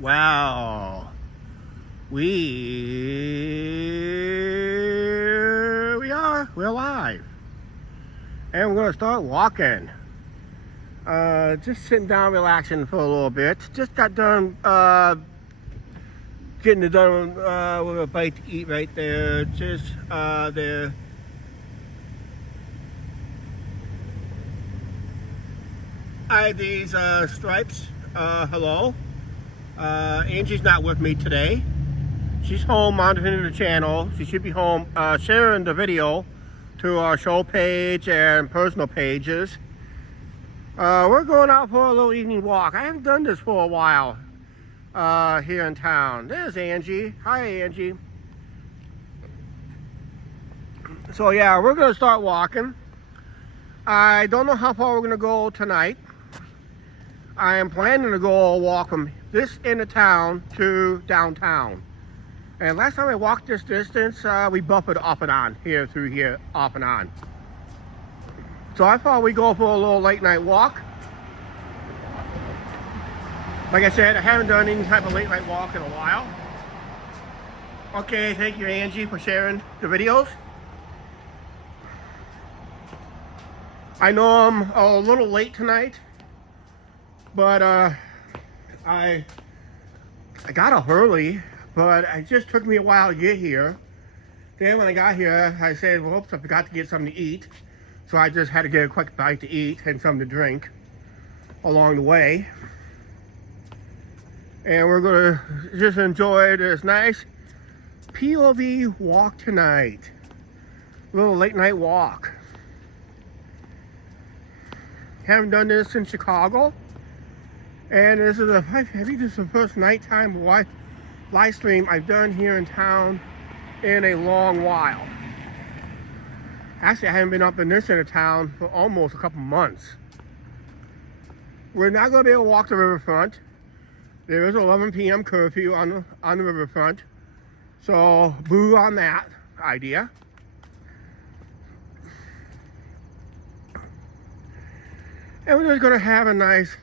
Wow. We're live. And we're going to start walking. Just sitting down, relaxing for a little bit. Just got done getting it done with a bite to eat right there. Just there. I had these stripes. Hello. Angie's not with me today. She's home monitoring the channel. She should be home sharing the video to our show page and personal pages. We're going out for a little evening walk. I haven't done this for a while here in town. There's Angie. Hi, Angie. So yeah, we're going to start walking. I don't know how far we're going to go tonight. I am planning to go walk from this end of town to downtown. And last time I walked this distance, we buffered off and on, through here, off and on. So I thought we'd go for a little late night walk. Like I said, I haven't done any type of late night walk in a while. Okay, thank you, Angie, for sharing the videos. I know I'm a little late tonight, but I got up early. But it just took me a while to get here. Then when I got here, I said, well, oops, I forgot to get something to eat. So I just had to get a quick bite to eat and something to drink along the way. And we're gonna just enjoy this nice POV walk tonight. A little late night walk. Haven't done this in Chicago. And this is I think this is the first nighttime live stream I've done here in town in a long while. Actually, I haven't been up in this end of town for almost a couple months. We're not going to be able to walk the riverfront. There is an 11 p.m. curfew on the riverfront. So, boo on that idea. And we're just going to have a nice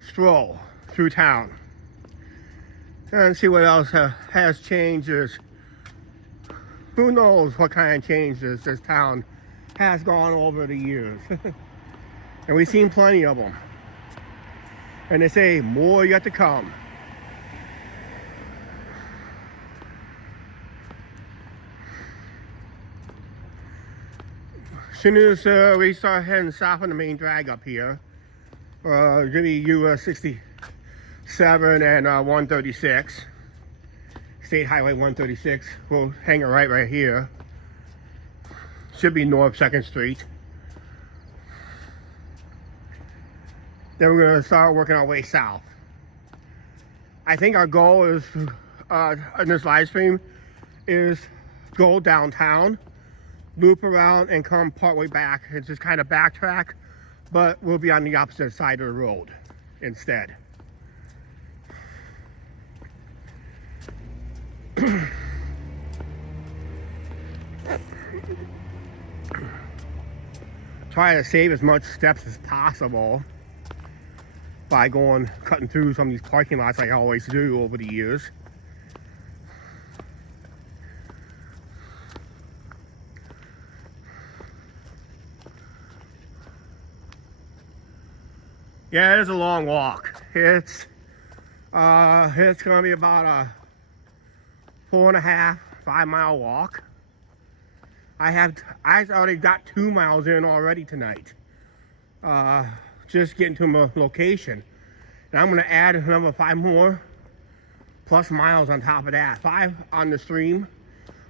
stroll through town. And see what else has changes. Who knows what kind of changes this town has gone over the years. And we've seen plenty of them. And they say more yet to come. As soon as we start heading south on the main drag up here, going to be US 67 and 136, State Highway 136. We'll hang it right here. Should be North 2nd Street. Then we're going to start working our way south. I think our goal is, in this live stream, is go downtown, loop around, and come partway back and just kind of backtrack, but we'll be on the opposite side of the road instead. Try to save as much steps as possible by cutting through some of these parking lots like I always do over the years. Yeah, it is a long walk. It's gonna be about a 4.5, 5 mile walk. I already got 2 miles in already tonight. Just getting to my location. And I'm gonna add another 5 more plus miles on top of that. 5 on the stream.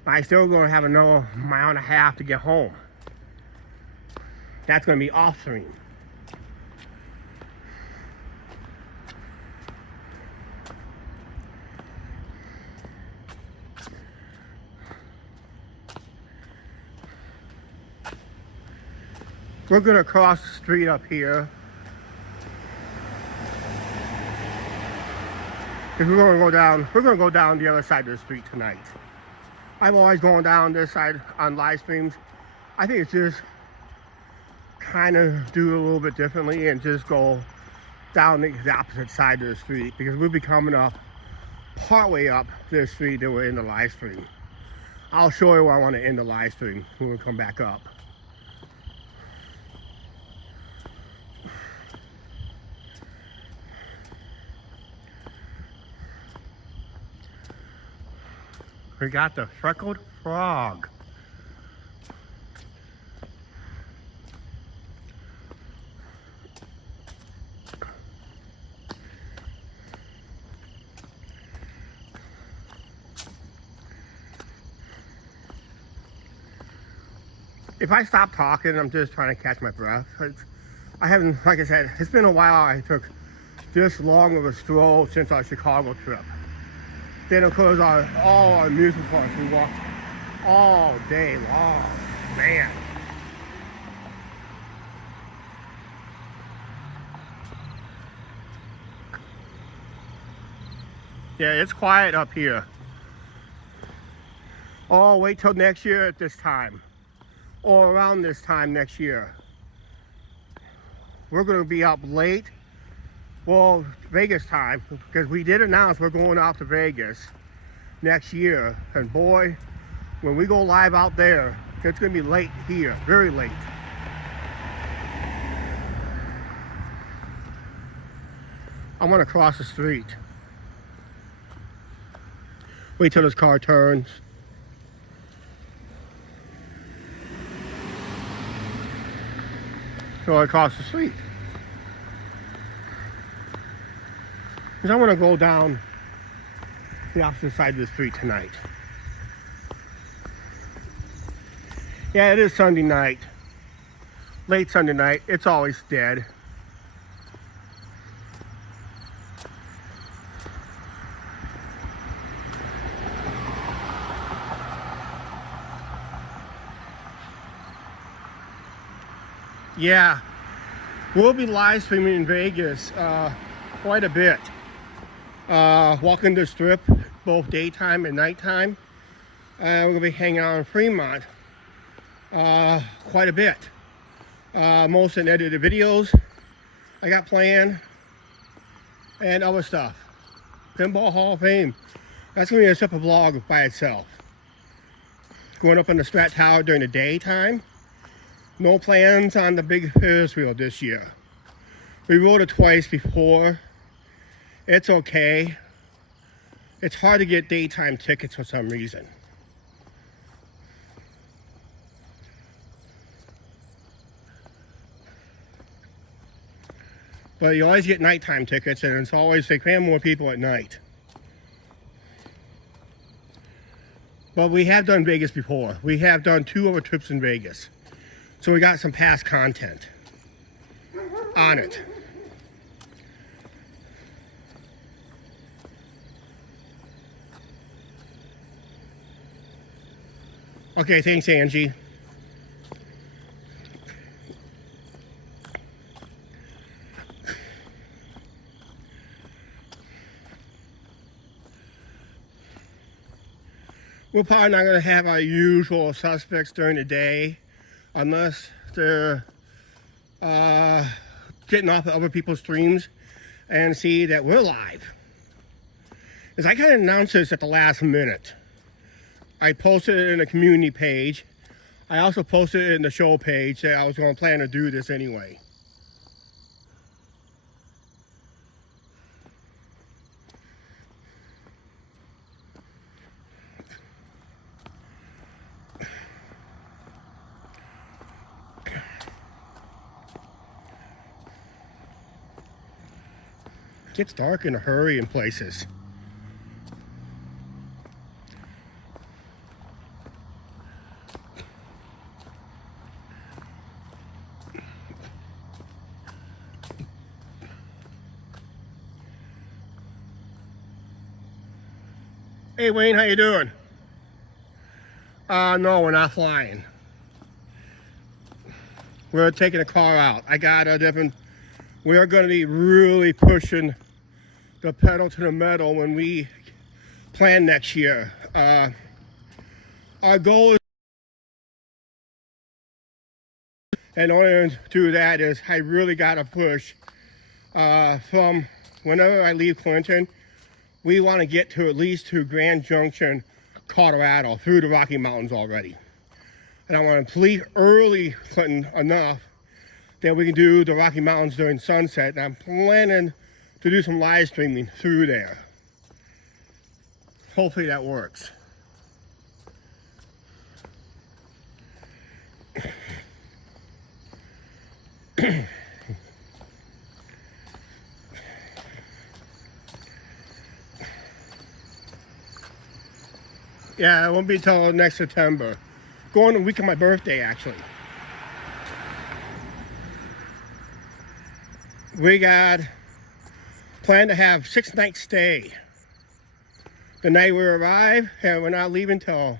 I'm still gonna have another 1.5 miles to get home. That's gonna be off stream. We're gonna cross the street up here. We're gonna go down the other side of the street tonight. I'm always going down this side on live streams. I think it's just kind of do it a little bit differently and just go down the opposite side of the street because we'll be coming up partway up the street that we're in the live stream. I'll show you where I want to end the live stream when we come back up. We got the freckled frog. If I stop talking, I'm just trying to catch my breath. I haven't, like I said, it's been a while I took this long of a stroll since our Chicago trip. Then of course all our amusement parks we walked all day long, man. Yeah, it's quiet up here. Oh, wait till next year at this time. Or around this time next year. We're gonna be up late. Well, Vegas time, because we did announce we're going out to Vegas next year. And boy, when we go live out there, it's gonna be late here, very late. I wanna cross the street. Wait till this car turns. So I cross the street. Because I want to go down the opposite side of the street tonight. Yeah, it is Sunday night. Late Sunday night. It's always dead. Yeah, we'll be live streaming in Vegas quite a bit. Walking the strip both daytime and nighttime. We're gonna be hanging out in Fremont quite a bit. Most of the edited videos I got planned and other stuff. Pinball Hall of Fame. That's gonna be a separate vlog by itself. Going up in the Strat Tower during the daytime. No plans on the big Ferris wheel this year. We rode it twice before. It's okay. It's hard to get daytime tickets for some reason. But you always get nighttime tickets, and it's always they cram more people at night. But we have done Vegas before. We have done 2 other trips in Vegas. So we got some past content on it. Okay, thanks, Angie. We're probably not going to have our usual suspects during the day. Unless they're getting off of other people's streams and see that we're live. Because I kind of announced this at the last minute. I posted it in the community page. I also posted it in the show page that I was going to plan to do this anyway. It gets dark in a hurry in places. Hey Wayne, how you doing? No, we're not flying. We're taking a car out. I got a different, we're going to be really pushing the pedal to the metal when we plan next year. Our goal is, and only to do that is I really got to push From whenever I leave Clinton, we want to get to at least to Grand Junction, Colorado, through the Rocky Mountains already. And I want to leave early Clinton enough that we can do the Rocky Mountains during sunset. And I'm planning to do some live streaming through there. Hopefully that works. Yeah, it won't be till next September. Going the week of my birthday, actually. We got planned to have 6-night stay. The night we arrive, and we're not leaving till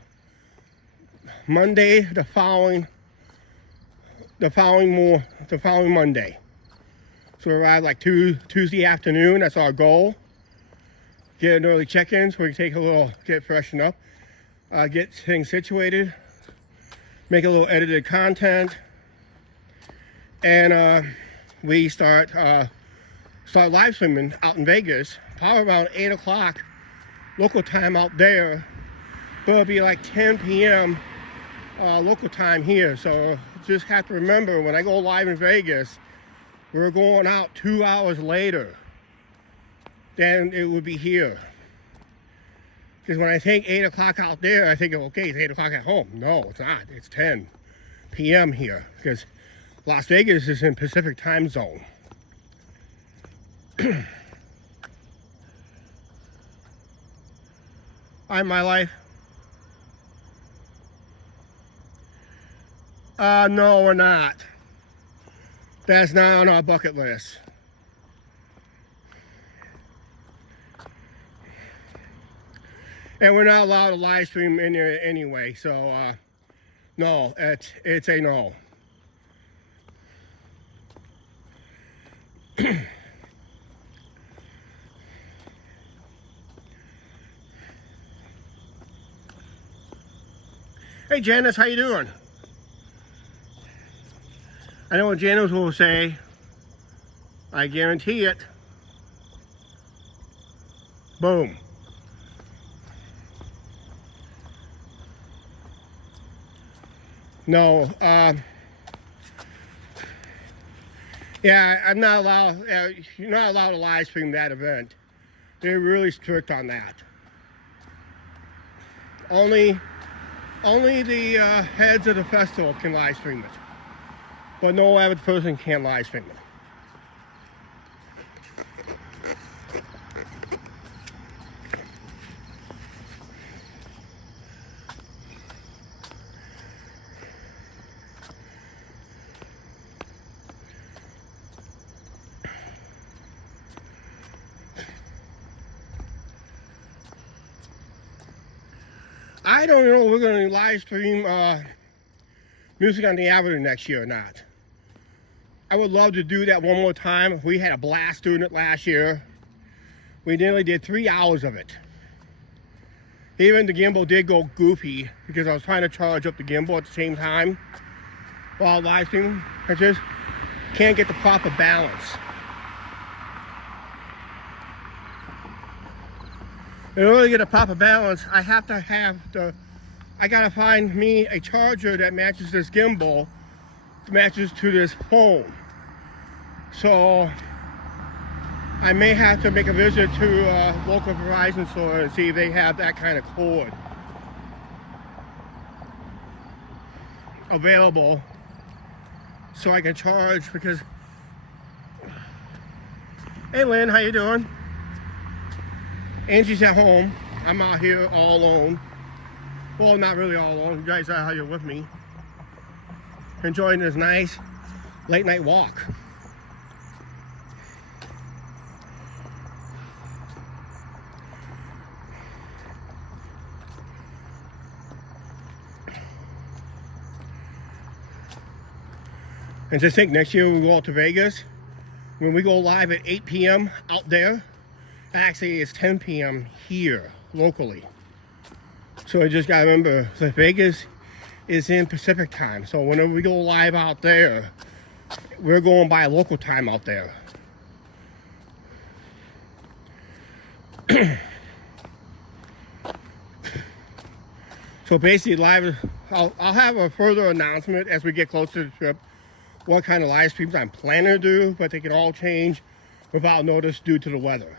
Monday, the following Monday. So we arrive like Tuesday afternoon. That's our goal. Get an early check-in so we can take a little, get freshened up, get things situated, make a little edited content, and we start live streaming out in Vegas, probably around 8 o'clock local time out there, but it'll be like 10 p.m. Local time here. So just have to remember, when I go live in Vegas, we're going out 2 hours later than it would be here. Because when I think 8 o'clock out there, I think, okay, it's 8 o'clock at home. No, it's not. It's 10 p.m. here, because Las Vegas is in Pacific time zone. Hi, my life. No, we're not. That's not on our bucket list. And we're not allowed to live stream in there anyway, so no, it's a no. Hey Janice, how you doing? I know what Janice will say. I guarantee it. Boom. No, yeah, I'm not allowed, you're not allowed to live stream that event. They're really strict on that. Only the heads of the festival can live stream it. But no average person can live stream it. I don't know if we're going to live stream Music on the Avenue next year or not. I would love to do that one more time. We had a blast doing it last year. We nearly did 3 hours of it. Even the gimbal did go goofy because I was trying to charge up the gimbal at the same time while live streaming. I just can't get the proper balance. In order to get a proper balance, I have to have I gotta find me a charger that matches this gimbal, matches to this phone. So I may have to make a visit to a local Verizon store and see if they have that kind of cord available so I can charge. Because, hey Lynn, how you doing? Angie's at home. I'm out here all alone. Well, not really all alone. You guys are here with me, enjoying this nice late night walk. And just think, next year we go out to Vegas. When we go live at 8 p.m. out there, actually it's 10 p.m. here locally. So I just gotta remember that Vegas is in Pacific time. So whenever we go live out there, we're going by local time out there. So basically, I'll have a further announcement as we get closer to the trip, what kind of live streams I'm planning to do, but they can all change without notice due to the weather.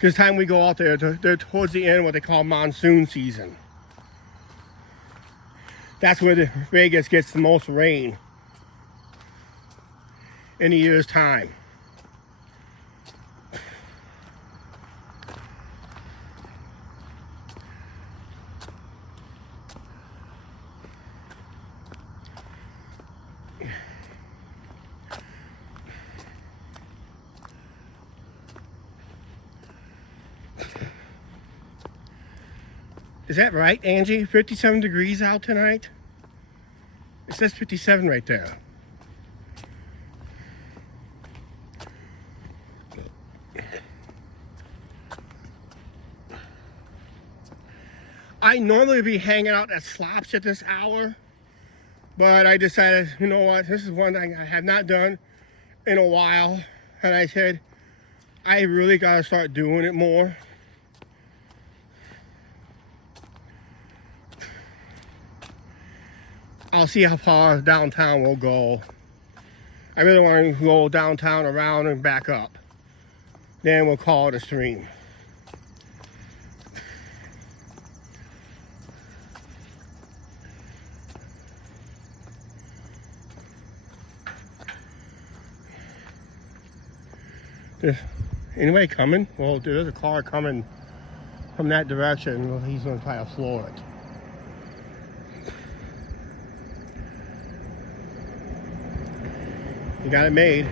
This time we go out there, they're towards the end of what they call monsoon season. That's where Vegas gets the most rain in a year's time. Is that right, Angie? 57 degrees out tonight? It says 57 right there. I normally be hanging out at Slops at this hour, but I decided, you know what, this is one thing I have not done in a while, and I said, I really gotta start doing it more. I'll see how far downtown we'll go. I really want to go downtown, around, and back up. Then we'll call it a stream. There's anybody coming? Well, there's a car coming from that direction. Well, he's going to try to floor it. You got it made.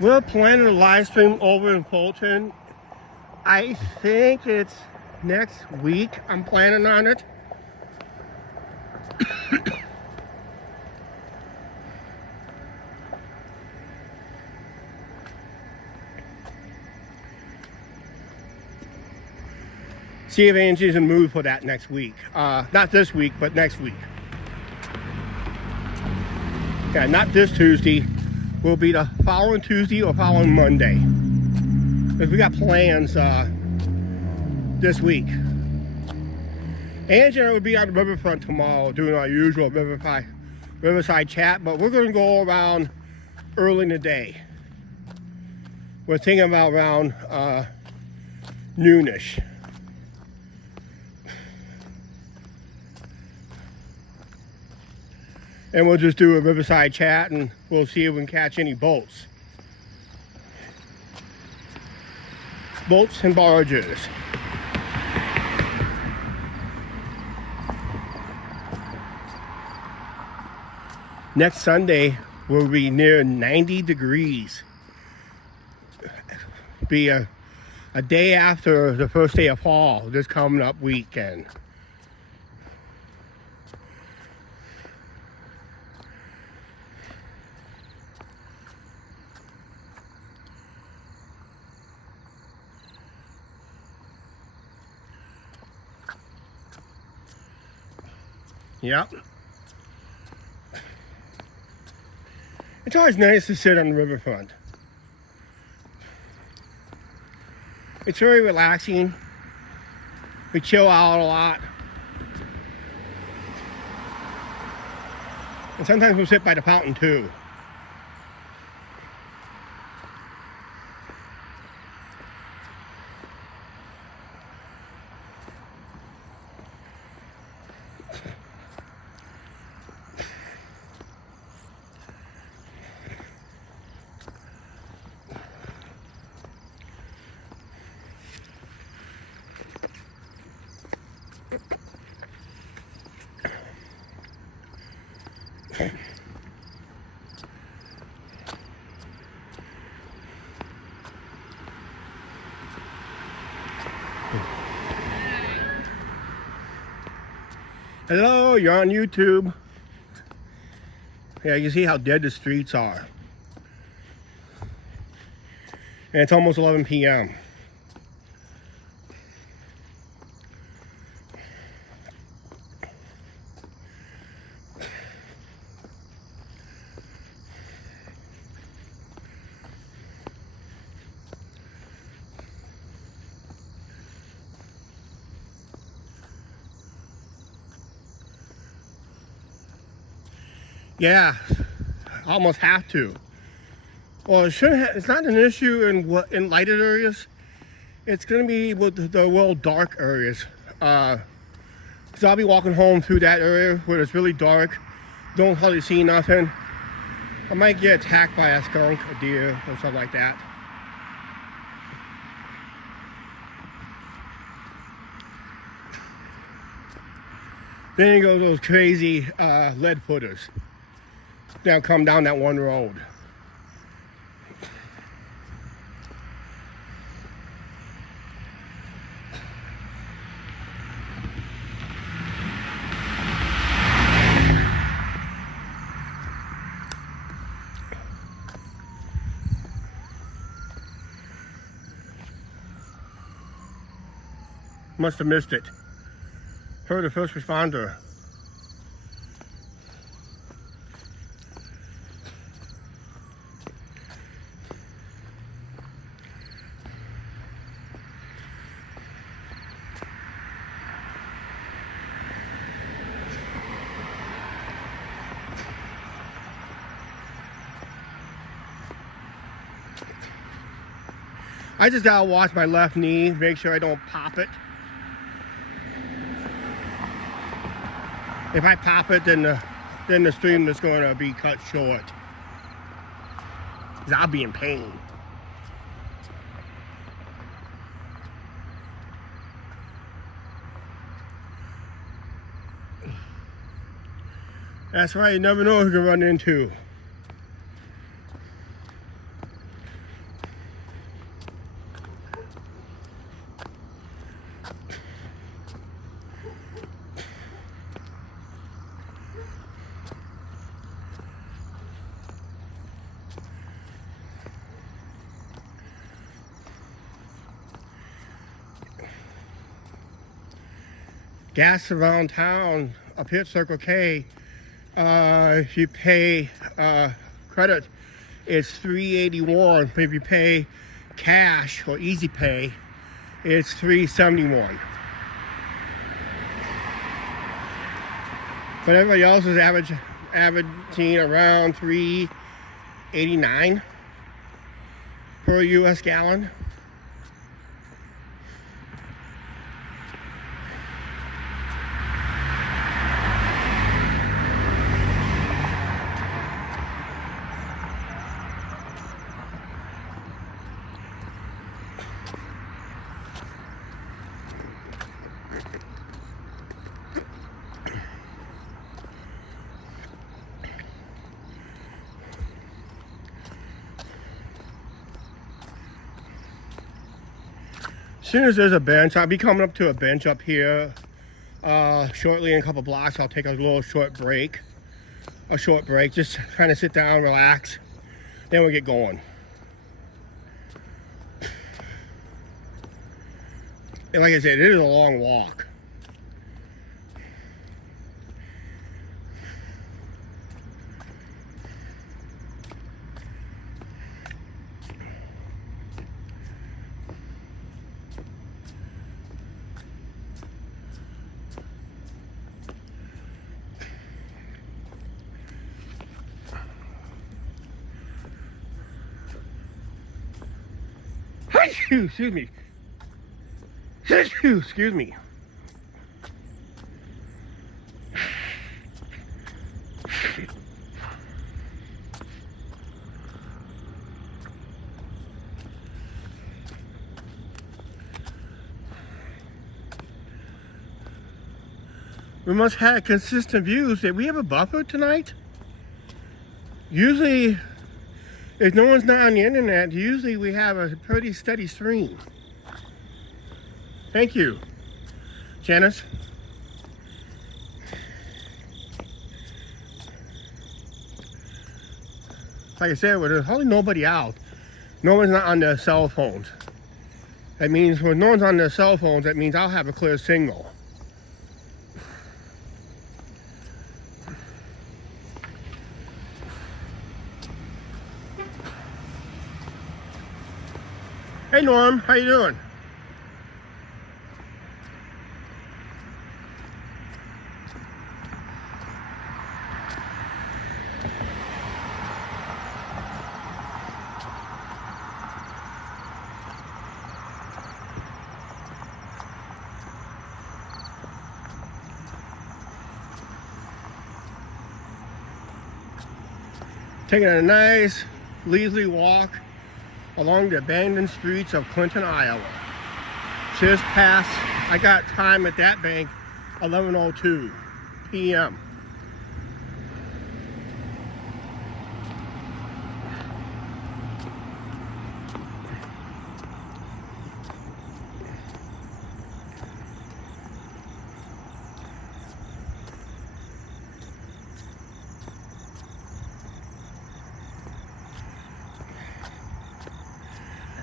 We're planning a live stream over in Fulton. I think it's next week. I'm planning on it. See if Angie's in the mood for that next week. Not this week, but next week. Yeah, not this Tuesday. Will be the following Tuesday or following Monday. Because we got plans this week. Angie and I will be on the riverfront tomorrow doing our usual riverside chat, but we're going to go around early in the day. We're thinking about around noonish. And we'll just do a riverside chat and we'll see if we can catch any boats. Boats and barges. Next Sunday will be near 90 degrees. Be a day after the first day of fall, this coming up weekend. Yep. It's always nice to sit on the riverfront. It's very relaxing. We chill out a lot. And sometimes we'll sit by the fountain too. Hello, you're on YouTube. Yeah, you see how dead the streets are. And it's almost 11 p.m. Yeah, I almost have to. Well, it's not an issue in lighted areas. It's gonna be with the real dark areas. So I'll be walking home through that area where it's really dark, don't hardly see nothing. I might get attacked by a skunk, a deer, or something like that. Then you go those crazy lead footers that come down that one road. Must have missed it. Heard a first responder. I just gotta watch my left knee, make sure I don't pop it. If I pop it, then the stream is going to be cut short. 'Cause I'll be in pain. That's right, you never know who you can run into. Gas around town up here at Circle K, if you pay credit, it's $3.81. If you pay cash or Easy Pay, it's $3.71. But everybody else is averaging around $3.89 per US gallon. As soon as there's a bench, I'll be coming up to a bench up here shortly in a couple blocks. I'll take a little short break. Just kind of sit down, relax, then we'll get going. And like I said, it is a long walk. Excuse me. Excuse me. We must have consistent views. Did we have a buffer tonight? Usually, if no one's not on the internet, usually we have a pretty steady stream. Thank you, Janice. Like I said, there's hardly nobody out. No one's not on their cell phones. That means when no one's on their cell phones, that means I'll have a clear signal. Hey Norm, how you doing? Taking a nice leisurely walk along the abandoned streets of Clinton, Iowa. Just past, I got time at that bank, 11:02 p.m.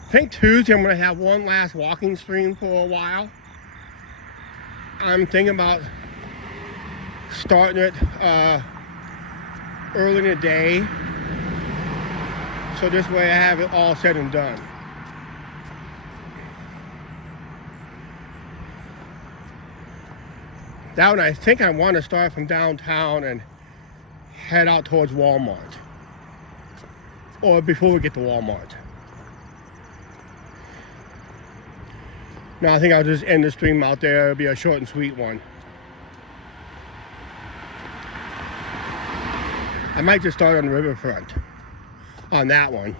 I think Tuesday I'm going to have one last walking stream for a while. I'm thinking about starting it early in the day, so this way I have it all said and done. That one, I think I want to start from downtown and head out towards Walmart, or before we get to Walmart. Now I think I'll just end the stream out there. It'll be a short and sweet one. I might just start on the riverfront on that one.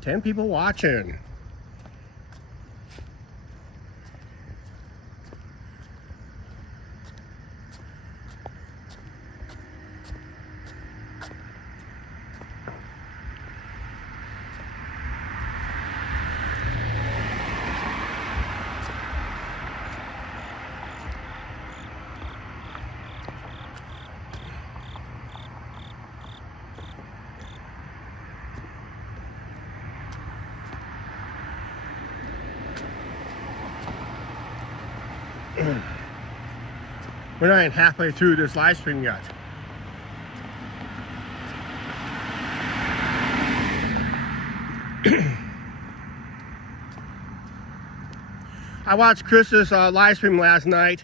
Ten people watching. We're not even halfway through this live stream yet. I watched Chris's live stream last night.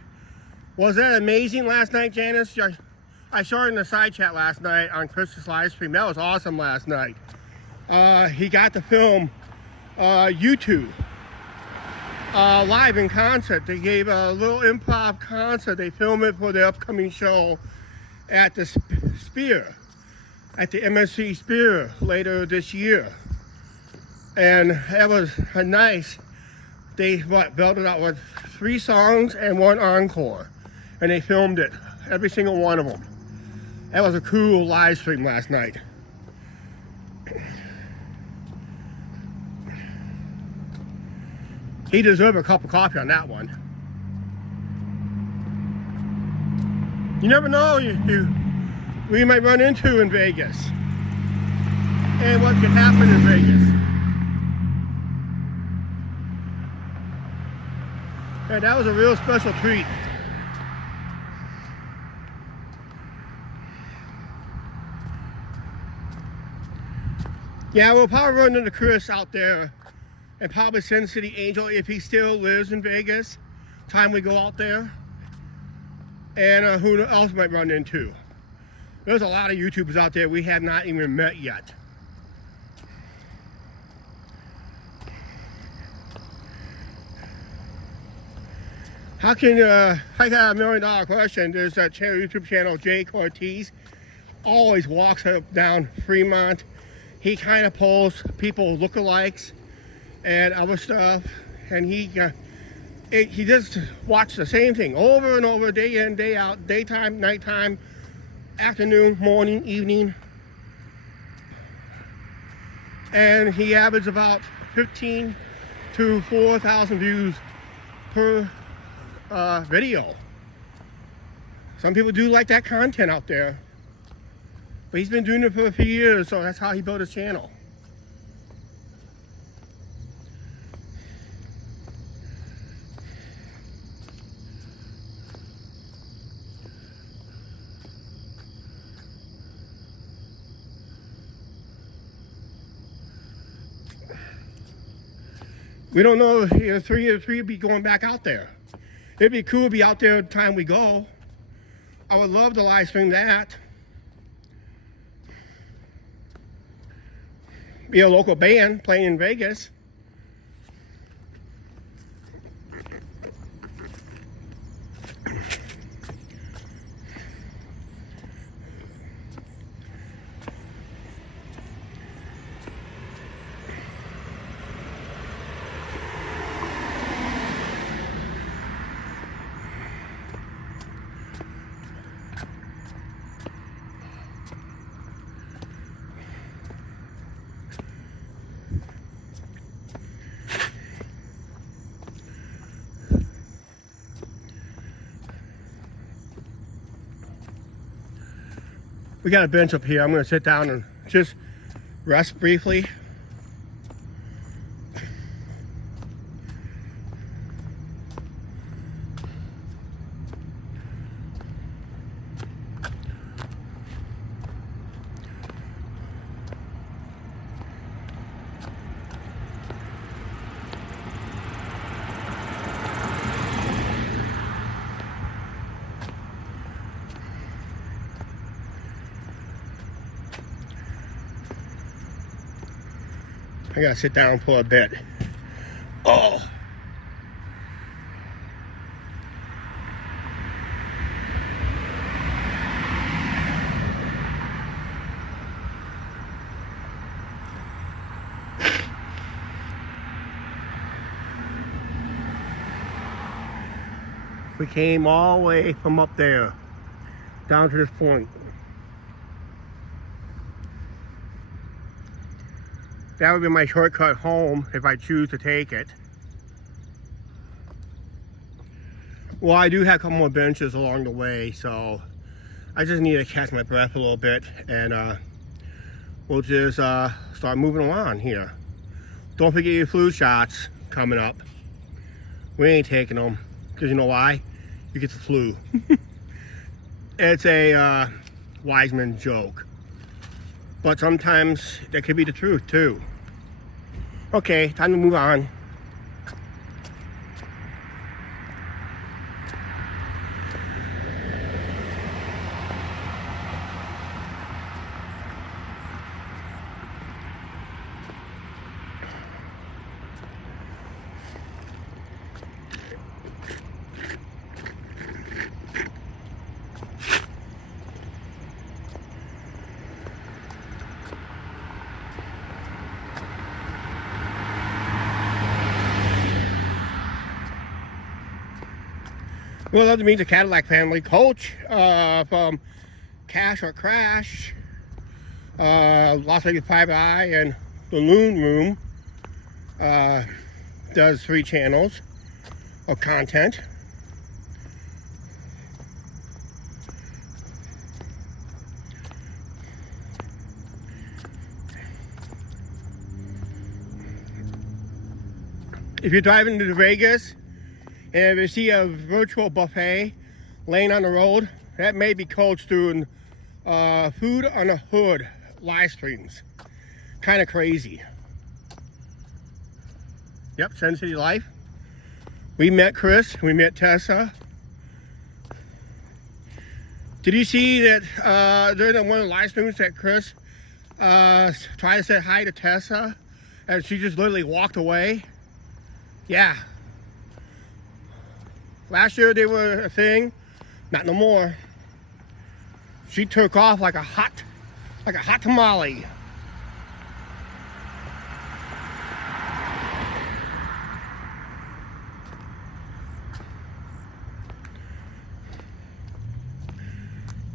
Was that amazing last night, Janice? I saw it in the side chat last night on Chris's live stream. That was awesome last night. He got to film U2 live in concert. They gave a little improv concert. They filmed it for the upcoming show at the Sphere, at the MSC Sphere later this year. And that was a nice, they belted out with 3 songs and 1 encore. And they filmed it, every single one of them. That was a cool live stream last night. He deserved a cup of coffee on that one. You never know we might run into in Vegas. And what could happen in Vegas. Yeah, that was a real special treat. Yeah, we'll probably run into Chris out there and probably Sin City Angel if he still lives in Vegas. Time we go out there. And who else might run into. There's a lot of YouTubers out there we have not even met yet. How can, I got $1 million question. There's that YouTube channel, Jay Cortez. Always walks up down Fremont. He kind of pulls people lookalikes and other stuff, and he just watches the same thing over and over, day in, day out, daytime, nighttime, afternoon, morning, evening, and he averages about 15 to 4,000 views per video. Some people do like that content out there, but he's been doing it for a few years, so that's how he built his channel. We don't know if three will be going back out there. It'd be cool to be out there the time we go. I would love to live stream that. be a local band playing in Vegas. We got a bench up here. I'm going to sit down and just rest briefly. I gotta sit down and pull a bed. Oh! We came all the way from up there down to this point. That would be my shortcut home if I choose to take it. Well, I do have a couple more benches along the way, so I just need to catch my breath a little bit, and we'll just start moving along here. Don't forget your flu shots coming up. We ain't taking them, because you know why? You get the flu. It's a Wiseman joke. But sometimes that could be the truth too. Okay, time to move on. We'd love to meet the Cadillac family. Coach from Cash or Crash, Las Vegas Private Eye, and the Loon Room does 3 channels of content. If you're driving to Vegas and if you see a virtual buffet laying on the road, that may be Coach doing Food on the Hood live streams. Kind of crazy. Yep, Sin City Life. We met Chris, we met Tessa. Did you see that during one of the live streams that Chris tried to say hi to Tessa and she just literally walked away? Yeah. Last year they were a thing, not no more. She took off like a hot tamale.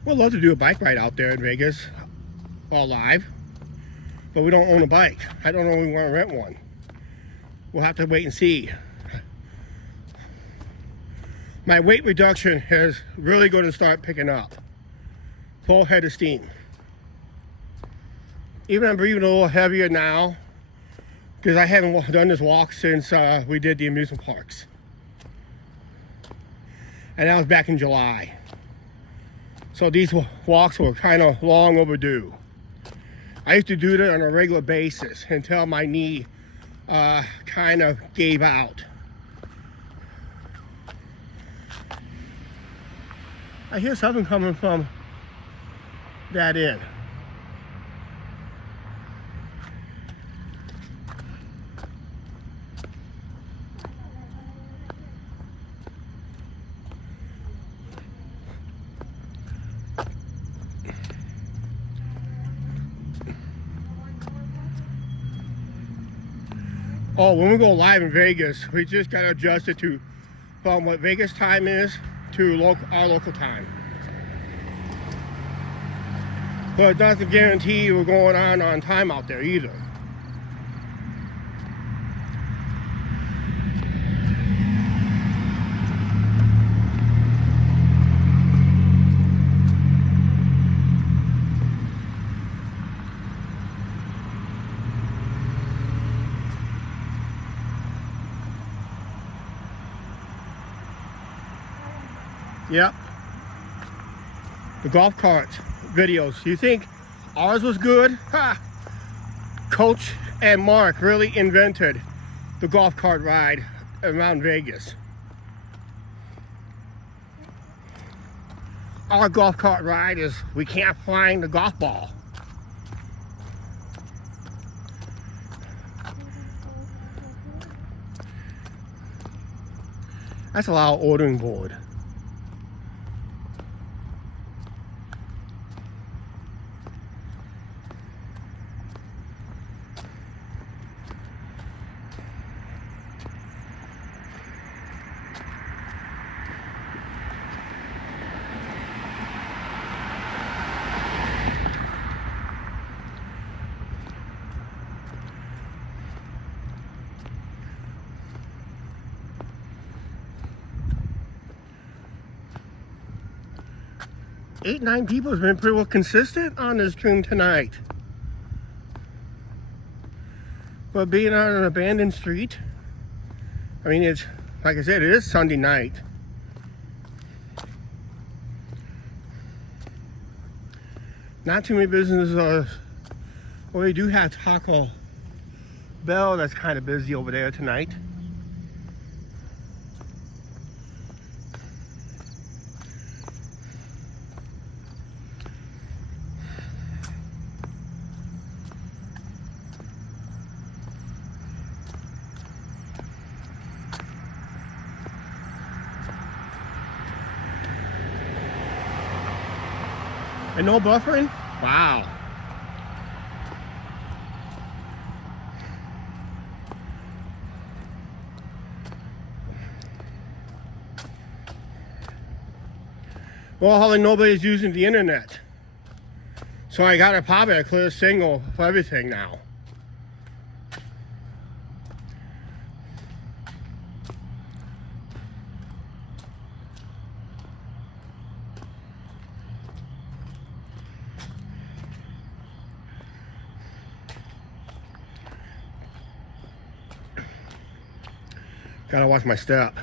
We'd love to do a bike ride out there in Vegas, all live, but we don't own a bike. I don't know if we want to rent one. We'll have to wait and see. My weight reduction is really going to start picking up. Full head of steam. Even I'm breathing a little heavier now because I haven't done this walk since we did the amusement parks. And that was back in July. So these walks were kind of long overdue. I used to do that on a regular basis until my knee kind of gave out. I hear something coming from that end. Oh, when we go live in Vegas, we just got to adjust it to from what Vegas time is to our local time. But it doesn't guarantee we're going on time out there either. Yep. The golf cart videos. You think ours was good? Ha! Coach and Mark really invented the golf cart ride around Vegas. Our golf cart ride is we can't find the golf ball. That's a lot of ordering board. Eight, 9 people has been pretty well consistent on this stream tonight. But being on an abandoned street, I mean, it's, like I said, it is Sunday night. Not too many businesses are, well, we do have Taco Bell that's kind of busy over there tonight. And no buffering? Wow. Well, hardly nobody's using the internet. So I got probably a clear signal for everything now. Gotta watch my step.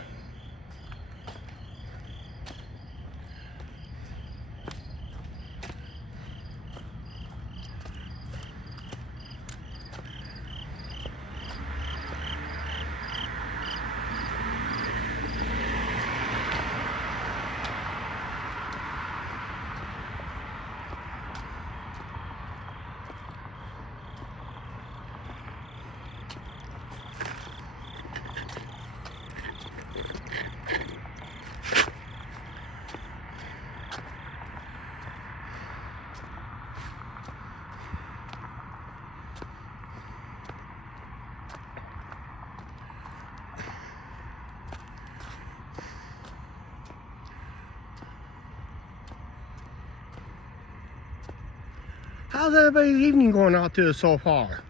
How's everybody's evening going out there so far?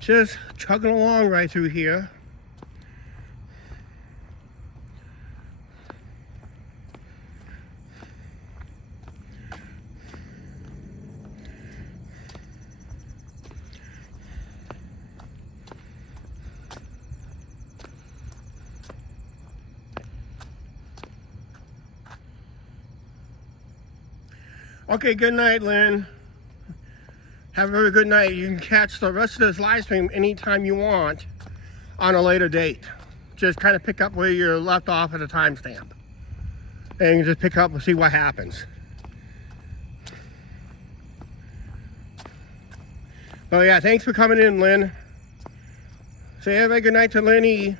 Just chugging along right through here. Okay, good night, Lynn. Have a very good night. You can catch the rest of this live stream anytime you want on a later date. Just kind of pick up where you're left off at a timestamp. And you just pick up and see what happens. Oh yeah, thanks for coming in, Lynn. Say have a good night to Lenny.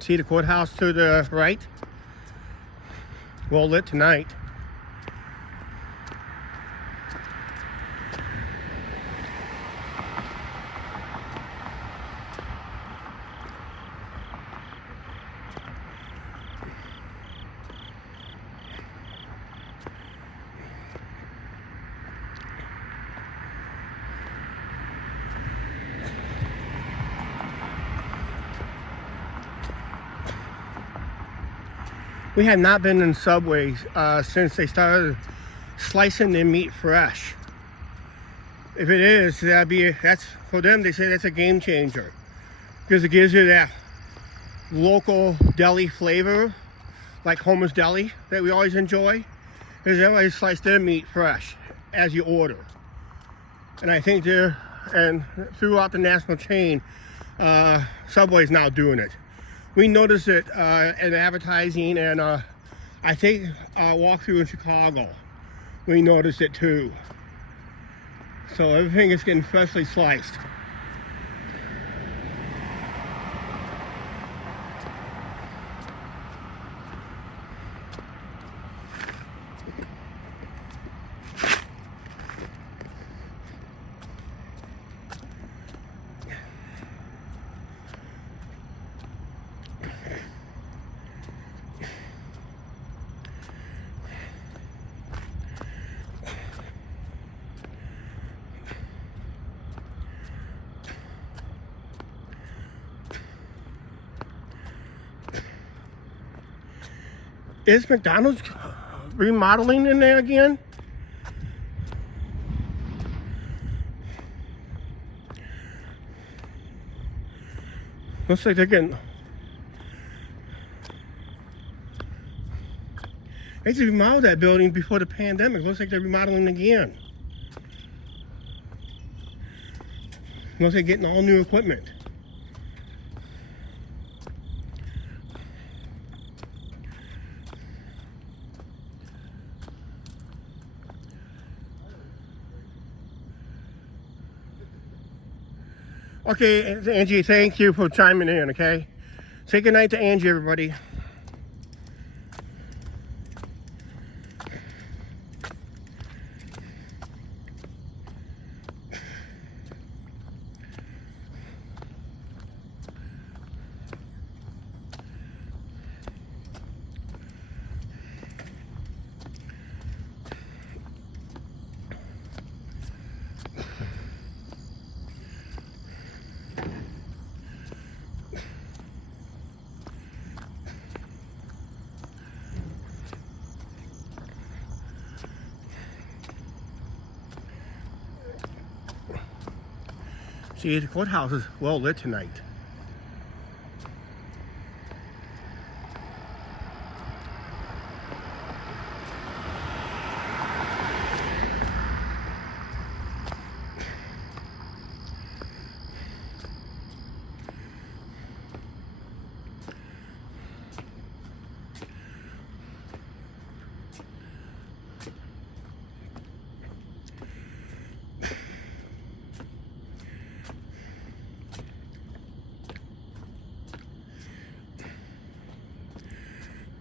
See the courthouse to the right? Well lit tonight. We have not been in Subways since they started slicing their meat fresh. If it is, that's for them. They say that's a game changer because it gives you that local deli flavor, like Homer's Deli that we always enjoy. Because everybody slice their meat fresh as you order, and I think throughout the national chain, Subway's now doing it. We noticed it in advertising, and I think walkthrough in Chicago, we noticed it too. So everything is getting freshly sliced. Is McDonald's remodeling in there again? Looks like they're getting... They just remodeled that building before the pandemic. Looks like they're remodeling again. Looks like getting all new equipment. Okay, Angie, thank you for chiming in, okay? Say goodnight to Angie, everybody. See, the courthouse is well lit tonight.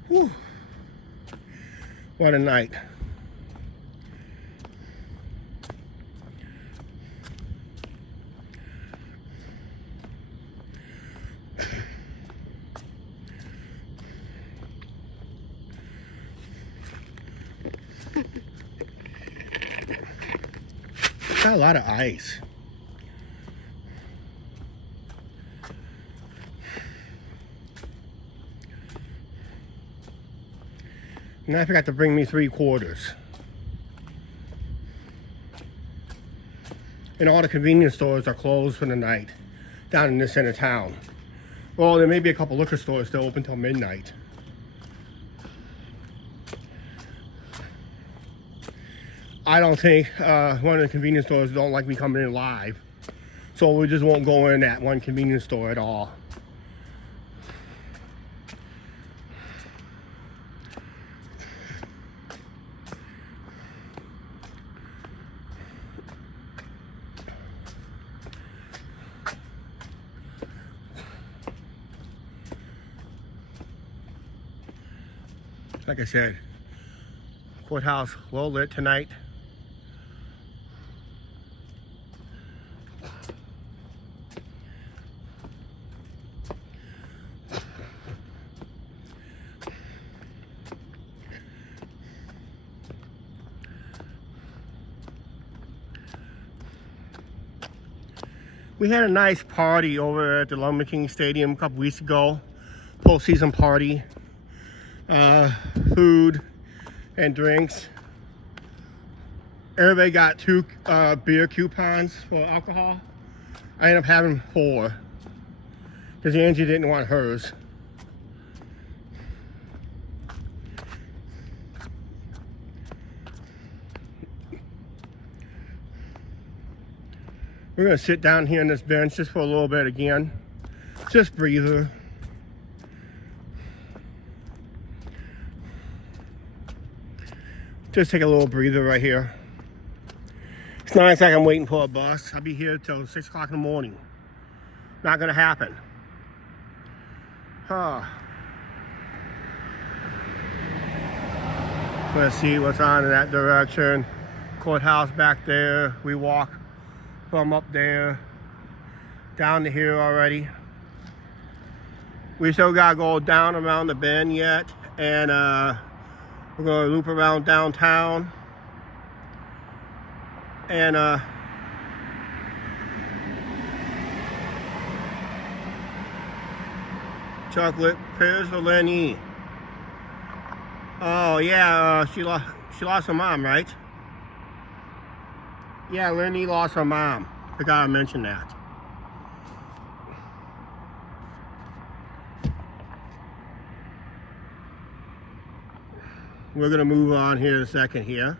Whew. What a night. Got a lot of ice. And I forgot to bring me 3/4. and all the convenience stores are closed for the night down in this center town. Well, there may be a couple liquor stores still open till midnight. I don't think one of the convenience stores don't like me coming in live, so we just won't go in that one convenience store at all. Like I said, courthouse well lit tonight. We had a nice party over at the Lumber King Stadium a couple weeks ago, postseason party. Food and drinks. Everybody got 2 beer coupons for alcohol. I ended up having 4 because Angie didn't want hers. We're gonna sit down here on this bench just for a little bit again. Just breather. Just take a little breather right here. It's not like I'm waiting for a bus. I'll be here till 6 o'clock in the morning. Not gonna happen. Let's see what's on in that direction. Courthouse back there. We walk from up there down to here already. We still gotta go down around the bend yet, and we're gonna loop around downtown and chocolate pears for Lenny. Oh yeah, she lost her mom, right? Yeah, Lenny lost her mom. Forgot to mention that. We're gonna move on here in a second here.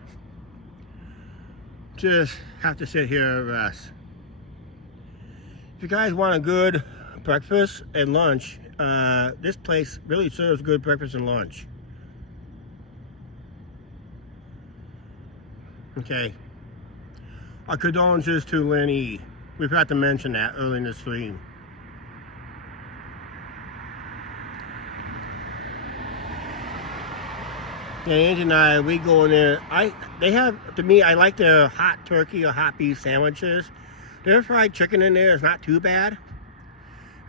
Just have to sit here and rest. If you guys want a good breakfast and lunch, this place really serves good breakfast and lunch. Okay. Our condolences to Lenny. We forgot to mention that early in the stream. Yeah, Angie and I, we go in there. They have, to me, I like their hot turkey or hot beef sandwiches. Their fried chicken in there is not too bad.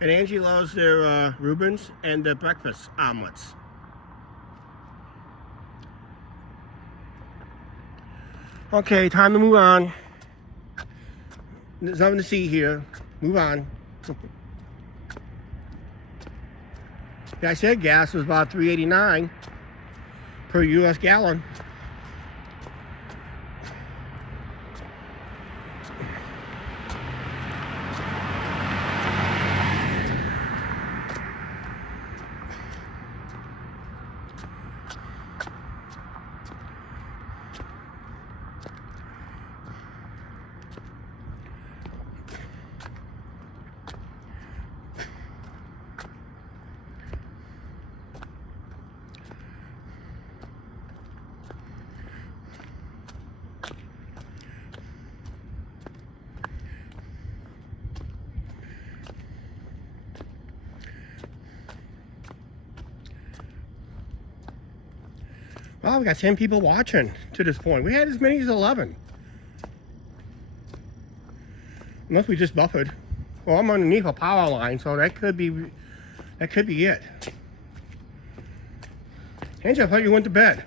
And Angie loves their Reubens and their breakfast omelets. Okay, time to move on. There's nothing to see here. Move on. Yeah, I said gas was about $3.89 per US gallon. Well, we got 10 people watching to this point. We had as many as 11. Unless we just buffered. Well, I'm underneath a power line, so that could be it. Angie, I thought you went to bed.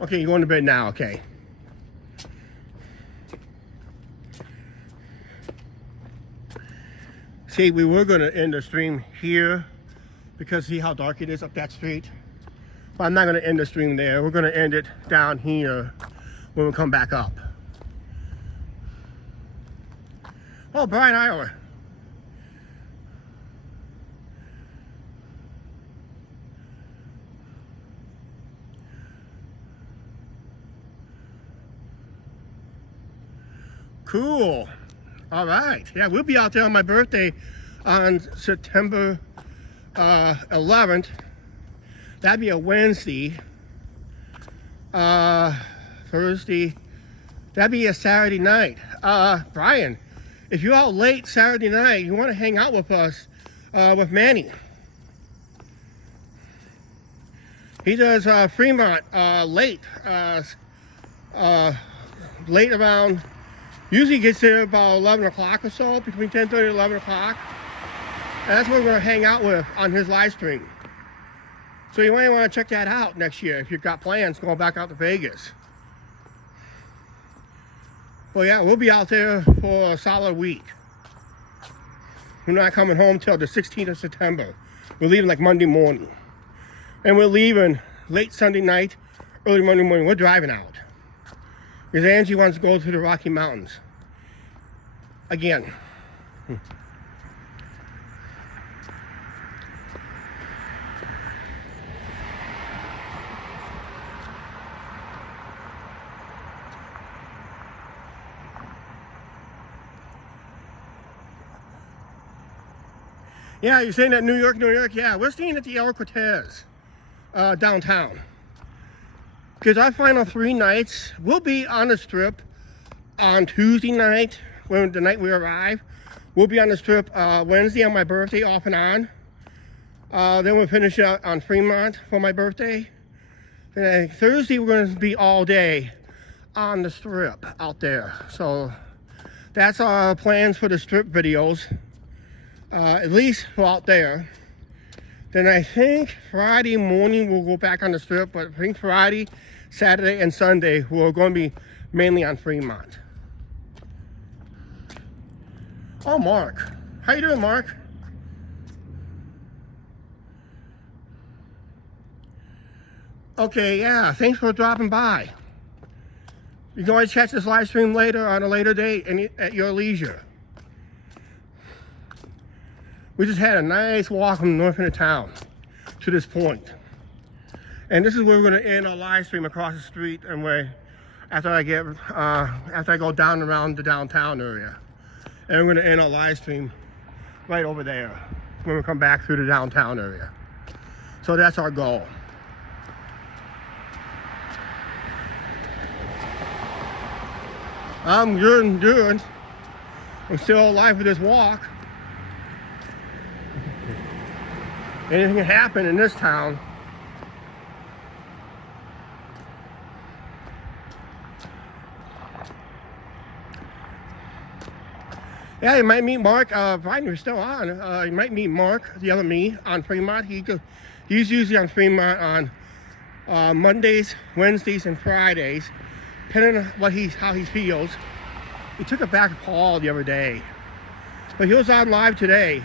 Okay, you're going to bed now, okay. See, we were going to end the stream here because see how dark it is up that street. But I'm not going to end the stream there. We're going to end it down here when we come back up. Oh, Brian, Iowa. Cool. All right. Yeah, we'll be out there on my birthday on September 11th. That'd be a Wednesday. Thursday. That'd be a Saturday night. Brian, if you're out late Saturday night, you want to hang out with us, with Manny. He does Fremont late. Late around, usually gets there about 11 o'clock or so, between 10:30 and 11 o'clock. And that's what we're going to hang out with on his live stream. So you might want to check that out next year if you've got plans going back out to Vegas. Well, yeah, we'll be out there for a solid week. We're not coming home till the 16th of September. We're leaving like Monday morning. And we're leaving late Sunday night, early Monday morning. We're driving out. Because Angie wants to go to the Rocky Mountains. Again. Yeah, you're saying that New York, New York? Yeah, we're staying at the El Cortez, downtown. Because our final 3 nights, we'll be on the Strip on Tuesday night, when the night we arrive. We'll be on the Strip Wednesday on my birthday, off and on. Then we'll finish out on Fremont for my birthday. Then Thursday, we're going to be all day on the Strip out there. So that's our plans for the Strip videos. At least for out there. Then I think Friday morning we'll go back on the Strip, but I think Friday, Saturday, and Sunday we're going to be mainly on Fremont. Oh, Mark. How you doing, Mark? Okay, yeah, thanks for dropping by. You can always catch this live stream later on a later date and at your leisure. We just had a nice walk from the north end of town to this point. And this is where we're going to end our live stream across the street and where after I go down around the downtown area. And we're going to end our live stream right over there when we come back through the downtown area. So that's our goal. I'm good. I'm still alive for this walk. Anything can happen in this town. Yeah, you might meet Mark. Brian, you're still on. You might meet Mark, the other me, on Fremont. He's usually on Fremont on Mondays, Wednesdays, and Fridays, depending on how he feels. He took it back to Paul the other day, but he was on live today.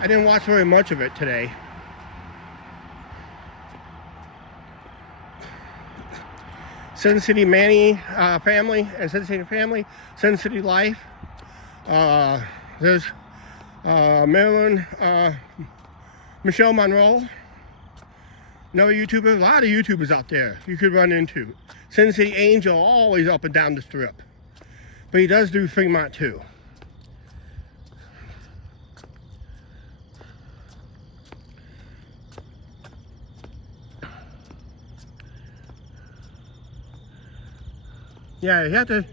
I didn't watch very much of it today. Sin City Manny family and Sin City family, Sin City Life. There's Marilyn, Michelle Monroe, another YouTuber. A lot of YouTubers out there you could run into. Sin City Angel, always up and down the Strip. But he does do Fremont too. Yeah, you have to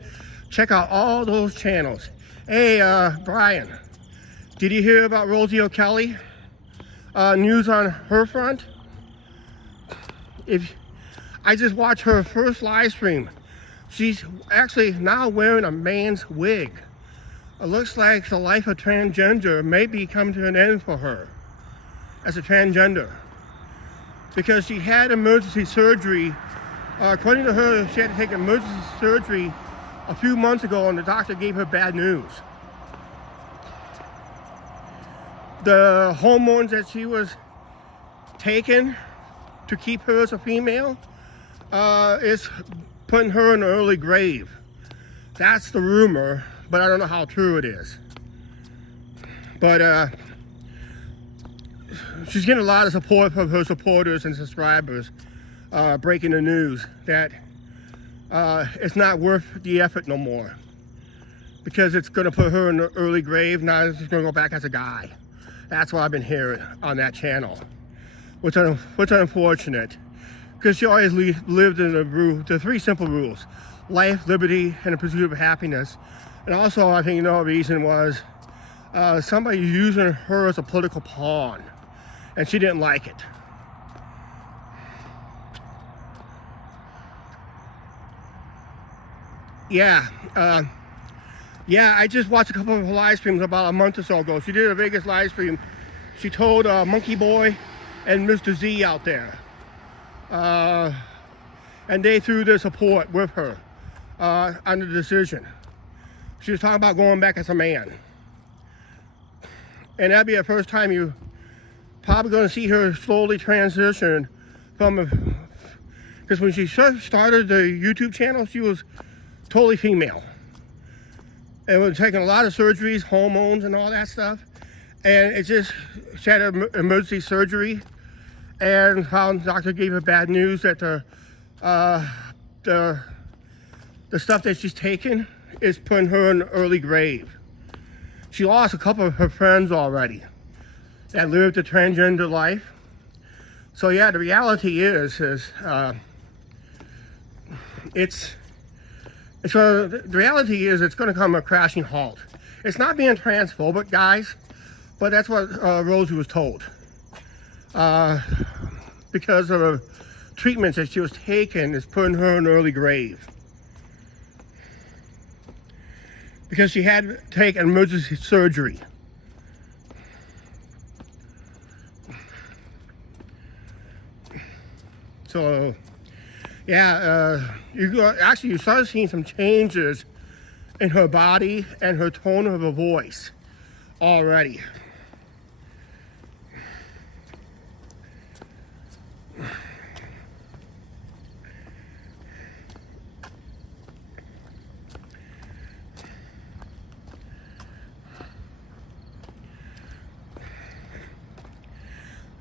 check out all those channels. Hey, Brian, did you hear about Rosie O'Kelly? News on her front? I just watched her first live stream. She's actually now wearing a man's wig. It looks like the life of transgender may be coming to an end for her as a transgender. Because she had emergency surgery. According to her, she had to take emergency surgery a few months ago and the doctor gave her bad news. The hormones that she was taking to keep her as a female is putting her in an early grave. That's the rumor, but I don't know how true it is. But she's getting a lot of support from her supporters and subscribers, breaking the news that it's not worth the effort no more, because it's going to put her in an early grave. Now she's going to go back as a guy. That's what I've been hearing on that channel, which is unfortunate, because she always lived in the 3 simple rules: life, liberty, and the pursuit of happiness. And also, I think another reason was somebody using her as a political pawn, and she didn't like it. Yeah, I just watched a couple of her live streams about a month or so ago. She did a Vegas live stream. She told Monkey Boy and Mr. Z out there, and they threw their support with her on the decision. She was talking about going back as a man, and that'd be the first time you probably going to see her slowly transition from, because when she started the YouTube channel, she was totally female. It was taking a lot of surgeries, hormones and all that stuff, and she had an emergency surgery, and found the doctor gave her bad news that the stuff that she's taking is putting her in an early grave. She lost a couple of her friends already that lived a transgender life. So yeah, the reality is the reality is it's going to come a crashing halt. It's not being transphobic, guys, but that's what Rosie was told. Because of the treatments that she was taking is putting her in an early grave. Because she had to take an emergency surgery. So, yeah, you started seeing some changes in her body and her tone of her voice already.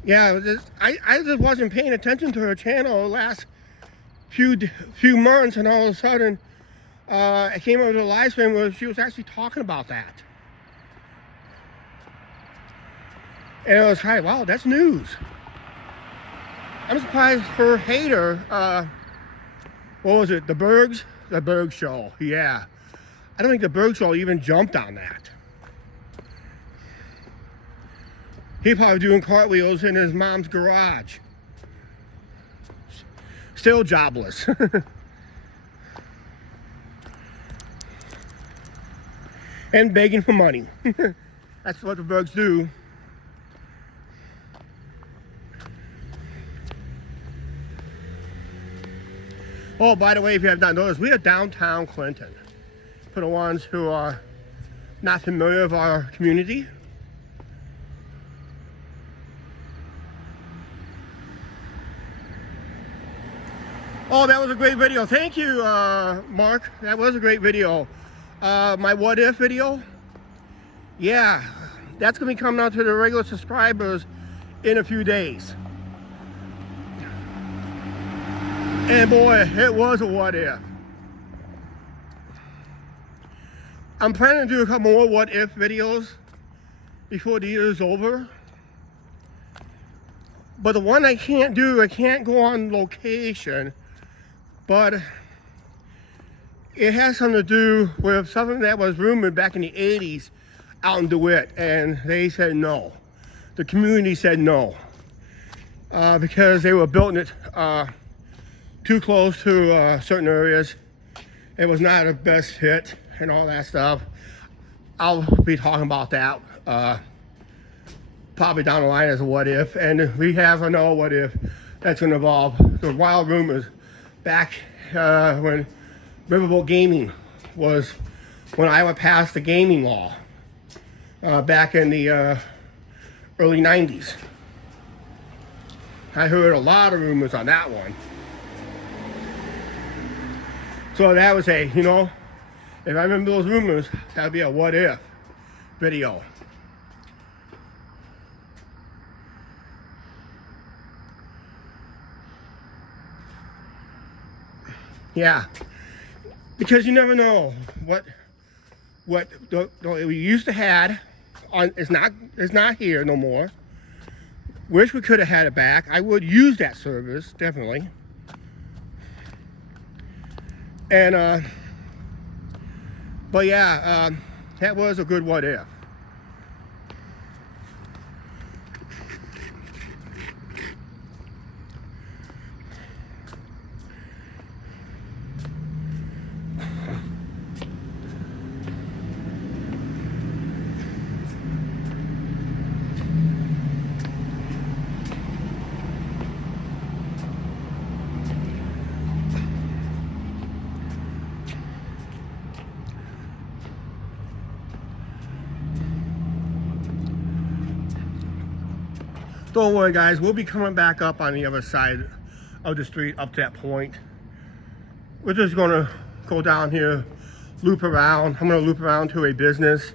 Yeah, I just wasn't paying attention to her channel the last few months, and all of a sudden I came over to the live stream where she was actually talking about that. And I was like, wow, that's news. I'm surprised her hater, what was it, The Berg Show, yeah. I don't think The Berg Show even jumped on that. He probably doing cartwheels in his mom's garage. Still jobless. And begging for money. That's what the Bergs do. Oh, by the way, if you have not noticed, we are downtown Clinton. For the ones who are not familiar with our community. Oh, that was a great video. Thank you, Mark. That was a great video. My what if video? Yeah, that's going to be coming out to the regular subscribers in a few days. And boy, it was a what if. I'm planning to do a couple more what if videos before the year is over. But the one I can't do, I can't go on location. But it has something to do with something that was rumored back in the 80s out in DeWitt, and they said no. The community said no, because they were building it too close to certain areas. It was not a best fit and all that stuff. I'll be talking about that probably down the line as a what if, and we have another what if that's going to involve the wild rumors. Back when Riverboat Gaming was, when Iowa passed the gaming law back in the early 90s. I heard a lot of rumors on that one. So that was a, you know, if I remember those rumors, that would be a what if video. Yeah, because you never know what we used to had on is not here no more. Wish we could have had it back. I would use that service definitely. And but yeah, that was a good what if. Don't worry guys, we'll be coming back up on the other side of the street up to that point. We're just gonna go down here, loop around. I'm gonna loop around to a business.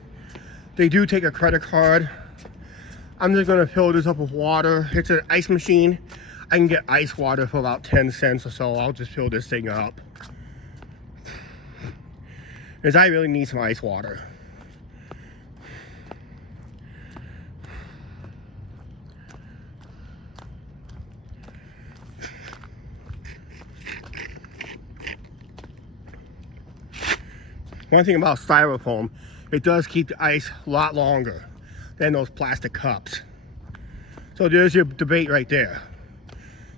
They do take a credit card. I'm just gonna fill this up with water. It's an ice machine. I can get ice water for about 10 cents or so. I'll just fill this thing up. Because I really need some ice water. One thing about styrofoam, it does keep the ice a lot longer than those plastic cups. So there's your debate right there.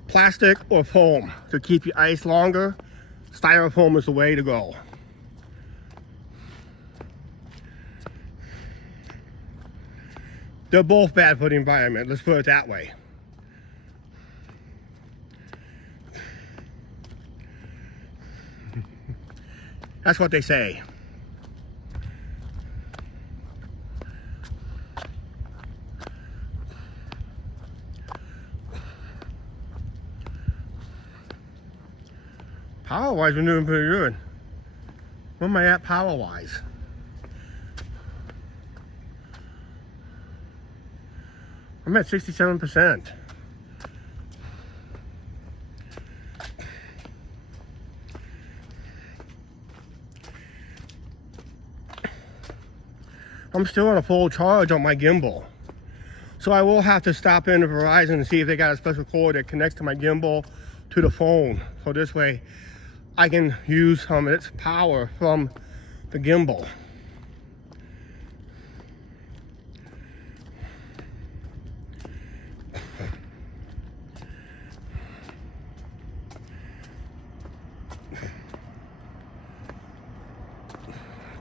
Plastic or foam to keep your ice longer, styrofoam is the way to go. They're both bad for the environment, let's put it that way. That's what they say. Power-wise, we're doing pretty good. Where am I at power-wise? I'm at 67%. I'm still on a full charge on my gimbal. So I will have to stop into Verizon and see if they got a special cord that connects to my gimbal to the phone. So this way I can use some of its power from the gimbal.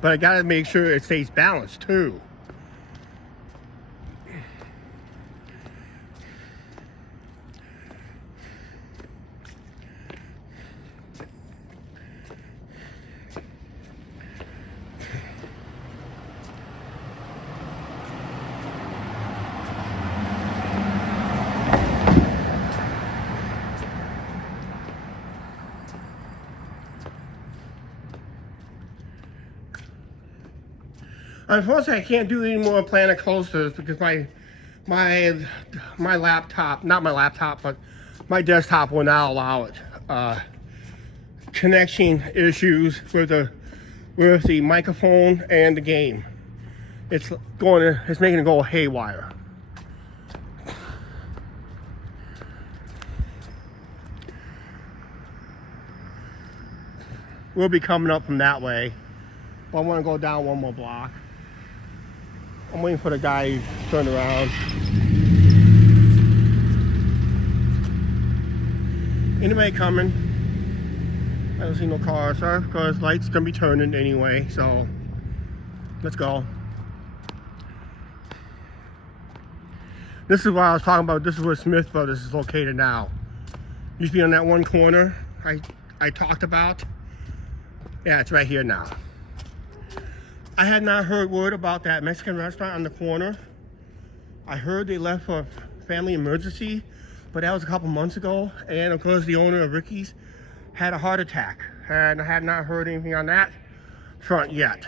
But I gotta make sure it stays balanced too. Unfortunately, I can't do any more Planet Coasters because my laptop, not my laptop, but my desktop will not allow it. Connection issues with the microphone and the game. It's making it go haywire. We'll be coming up from that way, but I want to go down one more block. I'm waiting for the guy to turn around. Anybody coming? I don't see no cars, sir, because lights gonna be turning anyway, so let's go. This is what I was talking about. This is where Smith Brothers is located now. Used to be on that one corner I talked about. Yeah, it's right here now. I had not heard word about that Mexican restaurant on the corner. I heard they left for a family emergency but that was a couple months ago. And of course, the owner of Ricky's had a heart attack, and I have not heard anything on that front yet.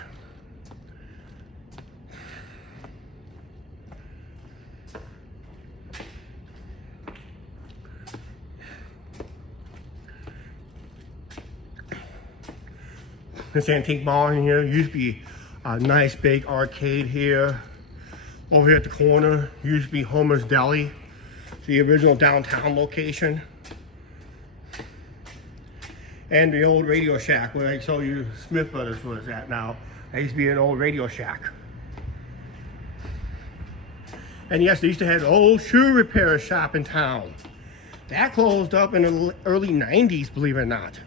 This antique barn here used to be a nice big arcade here. Over here at the corner used to be Homer's Deli, the original downtown location. And the old Radio Shack where I show you Smith Brothers was at now. That used to be an old Radio Shack. And yes, they used to have the old shoe repair shop in town. That closed up in the early 90s, believe it or not.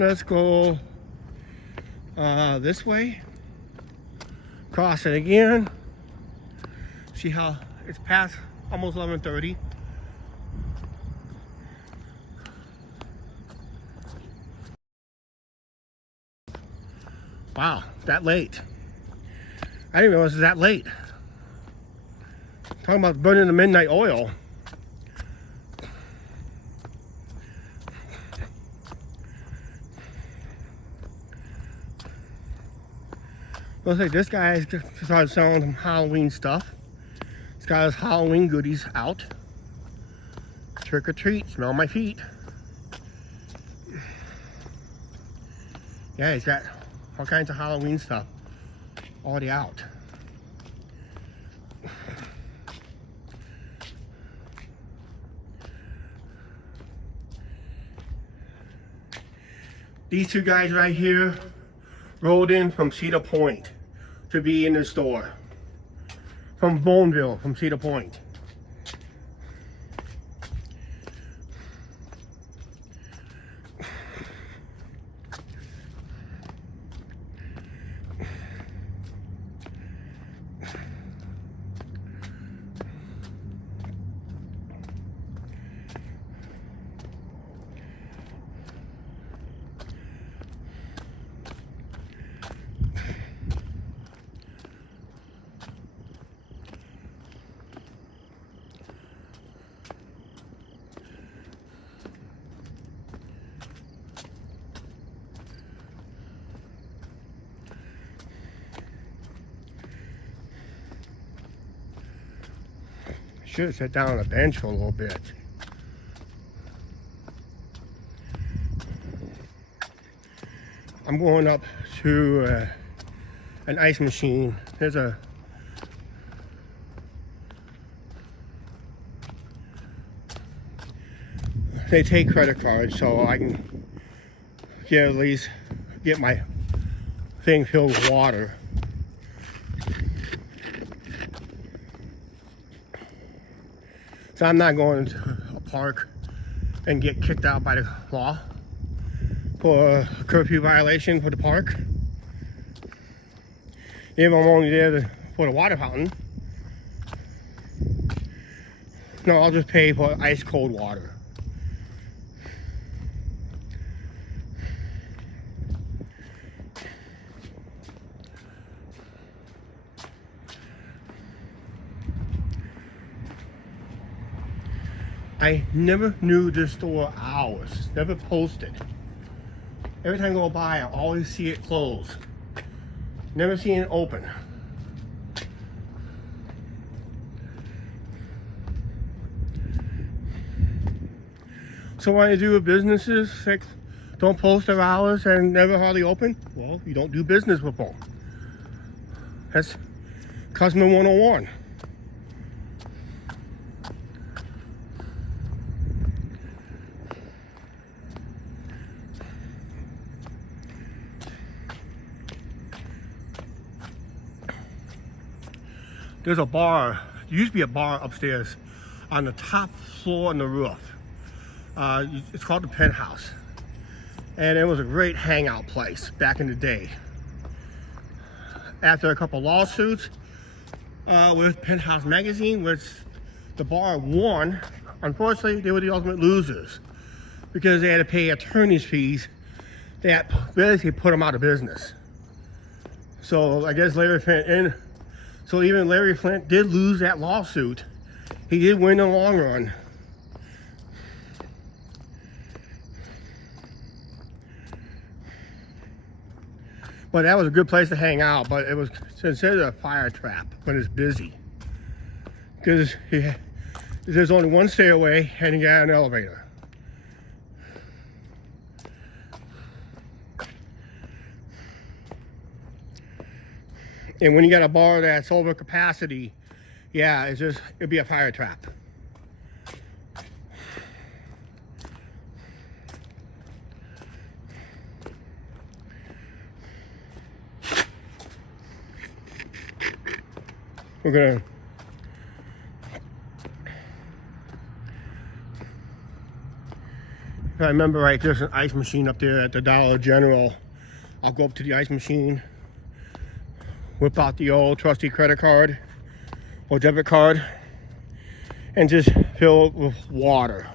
Let's go this way. Cross it again. See how it's past almost 11:30. Wow, that late. I didn't realize it was that late. Talking about burning the midnight oil. Looks like this guy started selling some Halloween stuff. He's got his Halloween goodies out. Trick or treat, smell my feet. Yeah, he's got all kinds of Halloween stuff already out. These two guys right here rode in from Cedar Point to be in the store. From Boneville, from Cedar Point. Should have sat down on a bench for a little bit. I'm going up to an ice machine. There's a they take credit cards, so I can at least get my thing filled with water. So I'm not going to a park and get kicked out by the law for a curfew violation for the park. If I'm only there for the water fountain, no, I'll just pay for ice cold water. I never knew this store hours, never posted. Every time I go by, I always see it closed. Never seen it open. So what I do with businesses, like, don't post their hours and never hardly open? Well, you don't do business with them. That's customer 101. there's a bar. There used to be a bar upstairs on the top floor on the roof. It's called the Penthouse. And it was a great hangout place back in the day. After a couple lawsuits with Penthouse Magazine, which the bar won, unfortunately, they were the ultimate losers because they had to pay attorney's fees that basically put them out of business. So I guess Larry Flynt, so even Larry Flynt did lose that lawsuit. He did win in the long run. But that was a good place to hang out, but it was considered a fire trap when it's busy. Because there's only one stairway and you got an elevator. And when you got a bar that's over capacity, yeah, it'd be a fire trap. We're gonna if I remember right, there's an ice machine up there at the Dollar General. I'll go up to the ice machine, whip out the old trusty credit card or debit card, and just fill it with water.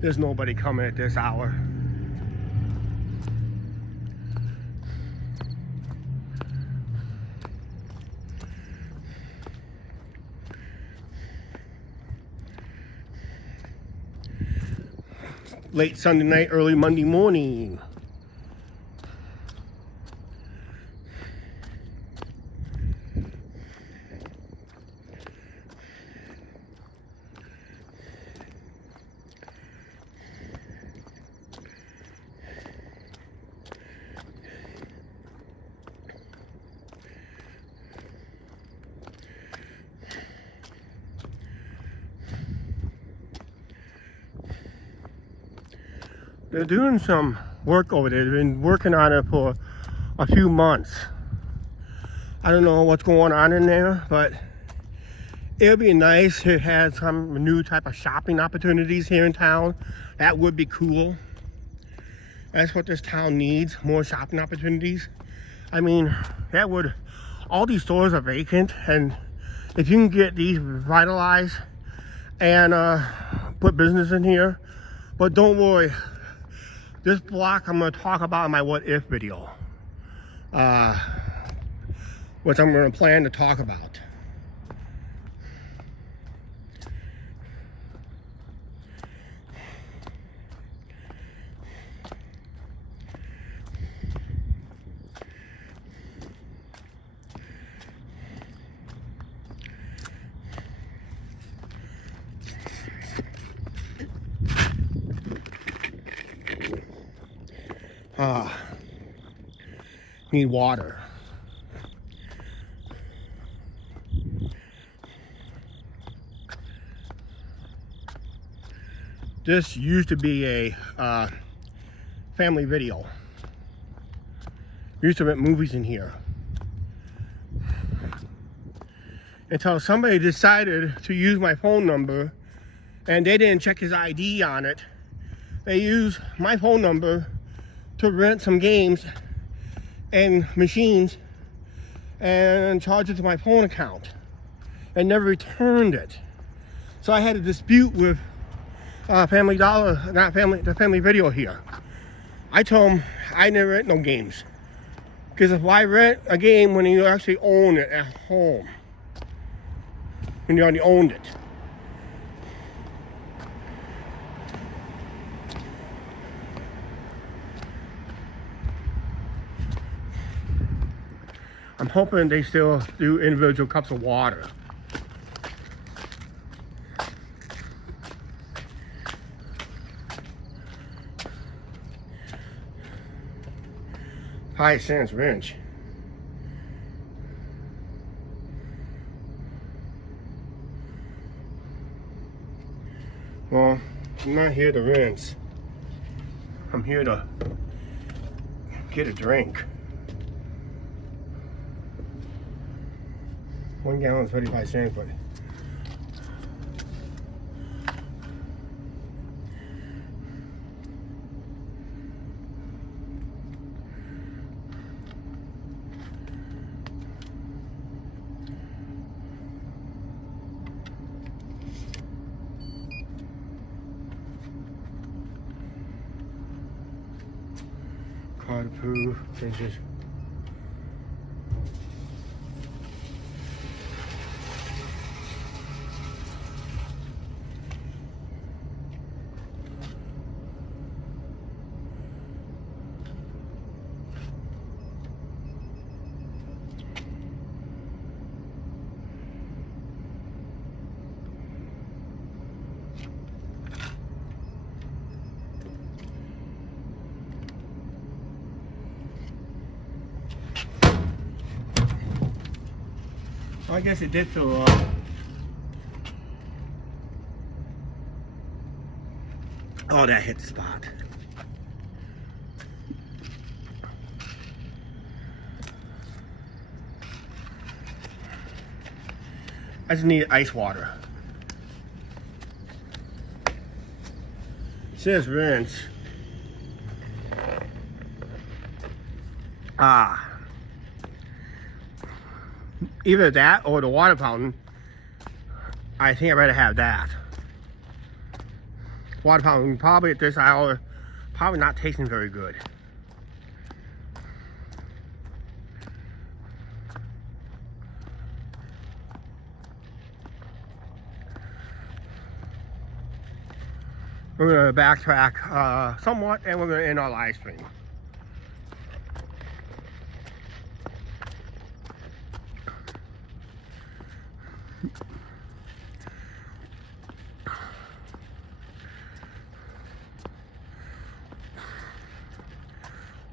There's nobody coming at this hour. Late Sunday night, early Monday morning. They're doing some work over there. They've been working on it for a few months. I don't know what's going on in there, but it would be nice to have some new type of shopping opportunities here in town. That would be cool. That's what this town needs, more shopping opportunities. I mean, that would, all these stores are vacant, and if you can get these revitalized and put business in here, but don't worry. This block I'm going to talk about in my what if video, which I'm going to plan to talk about. Need water. This used to be a family video. We used to rent movies in here. Until somebody decided to use my phone number and they didn't check his ID on it. They used my phone number to rent some games and machines and charge it to my phone account and never returned it. So I had a dispute with Family Dollar, the Family Video here. I told them I never rent no games. Because if I rent a game when you actually own it at home, when you already owned it. I'm hoping they still do individual cups of water. High Sands Ranch. Well, I'm not here to rinse. I'm here to get a drink. 1 gallon is 35 cents, but card proof, vintage. I guess it did fill up. Oh, that hit the spot. I just need ice water. It says rinse. Either that or the water fountain. I think I'd rather have that. Water fountain probably at this hour, probably not tasting very good. We're going to backtrack somewhat, and we're going to end our live stream.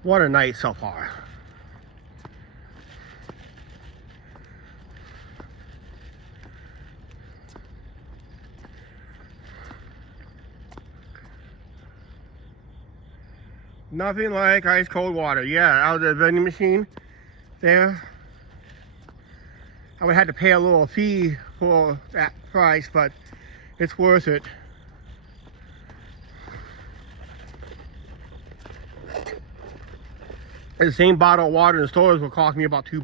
What a night so far. Nothing like ice cold water. Yeah, out of the vending machine there. I would have to pay a little fee for that price, but it's worth it. The same bottle of water in the stores will cost me about $2.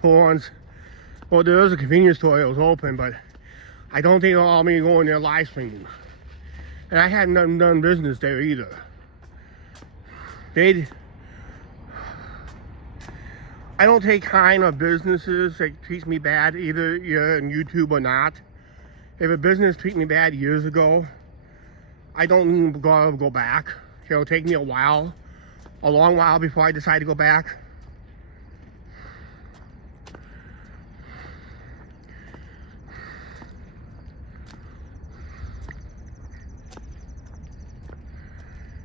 For ones, well, there is a convenience store that was open, but I don't think they'll allow me to go in there live streaming. And I hadn't done business there either. I don't take kind of businesses that treat me bad, either you're on YouTube or not. If a business treated me bad years ago, I don't even go back. It'll take me a while, a long while before I decide to go back.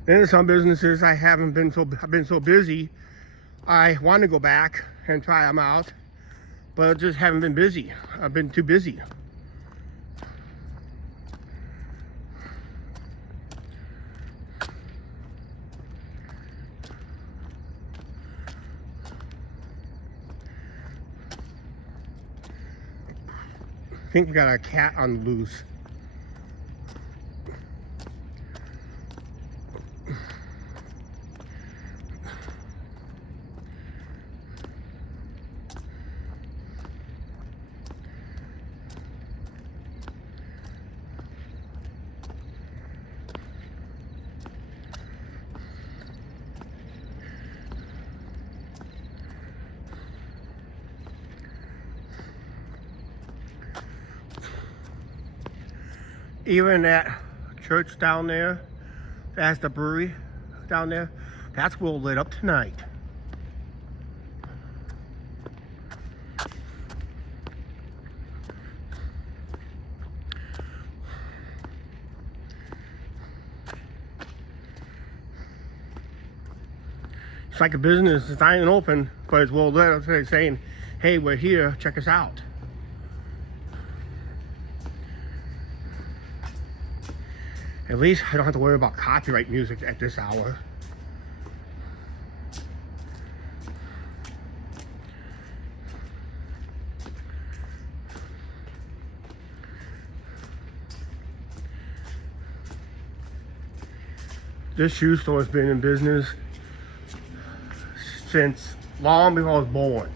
Then some businesses I've been so busy, I want to go back and try them out, but I just haven't been busy. I've been too busy. I think we got a cat on the loose. Even that church down there, that's the brewery down there, that's well lit up tonight. It's like a business, it's not even open, but it's well lit up, saying, hey, we're here, check us out. At least I don't have to worry about copyright music at this hour. This shoe store has been in business since long before I was born.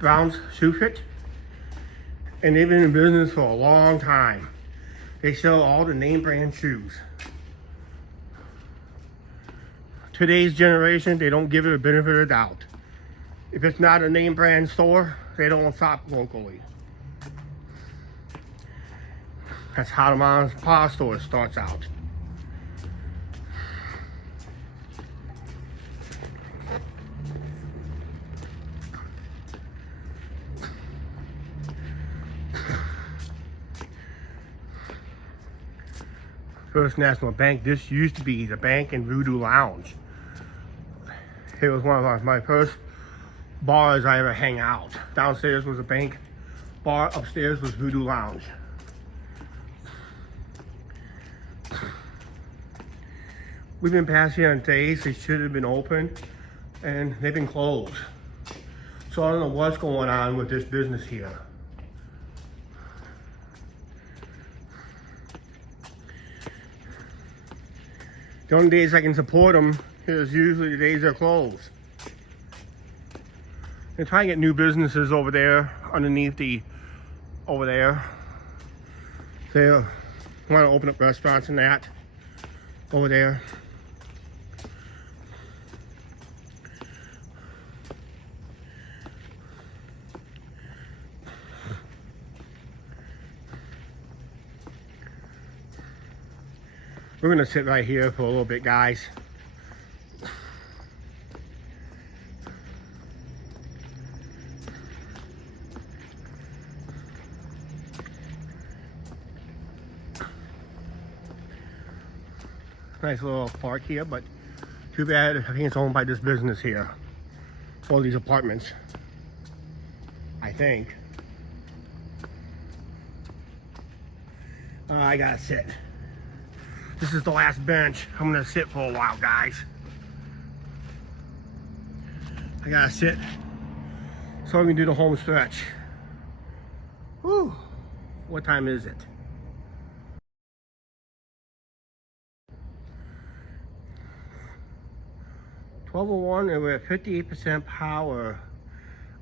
Brown's Shoe Fit, and they've been in business for a long time. They sell all the name brand shoes. Today's generation, they don't give it a benefit of the doubt. If it's not a name brand store, they don't shop locally. That's how the mom and pop store starts out. First National Bank, this used to be the bank in Voodoo Lounge. It was one of my first bars I ever hang out. Downstairs was a bank bar, upstairs was Voodoo Lounge. We've been passing on days they should have been open, and they've been closed. So I don't know what's going on with this business here. The only days I can support them is usually the days they're closed. They're trying to get new businesses over there, underneath over there. They want to open up restaurants and that over there. We're gonna sit right here for a little bit, guys. Nice little park here, but too bad. I think it's owned by this business here. All these apartments, I think. I gotta sit. This is the last bench. I'm gonna sit for a while, guys. I gotta sit so I can do the home stretch. Whew. What time is it? $12:01, and we're at 58% power.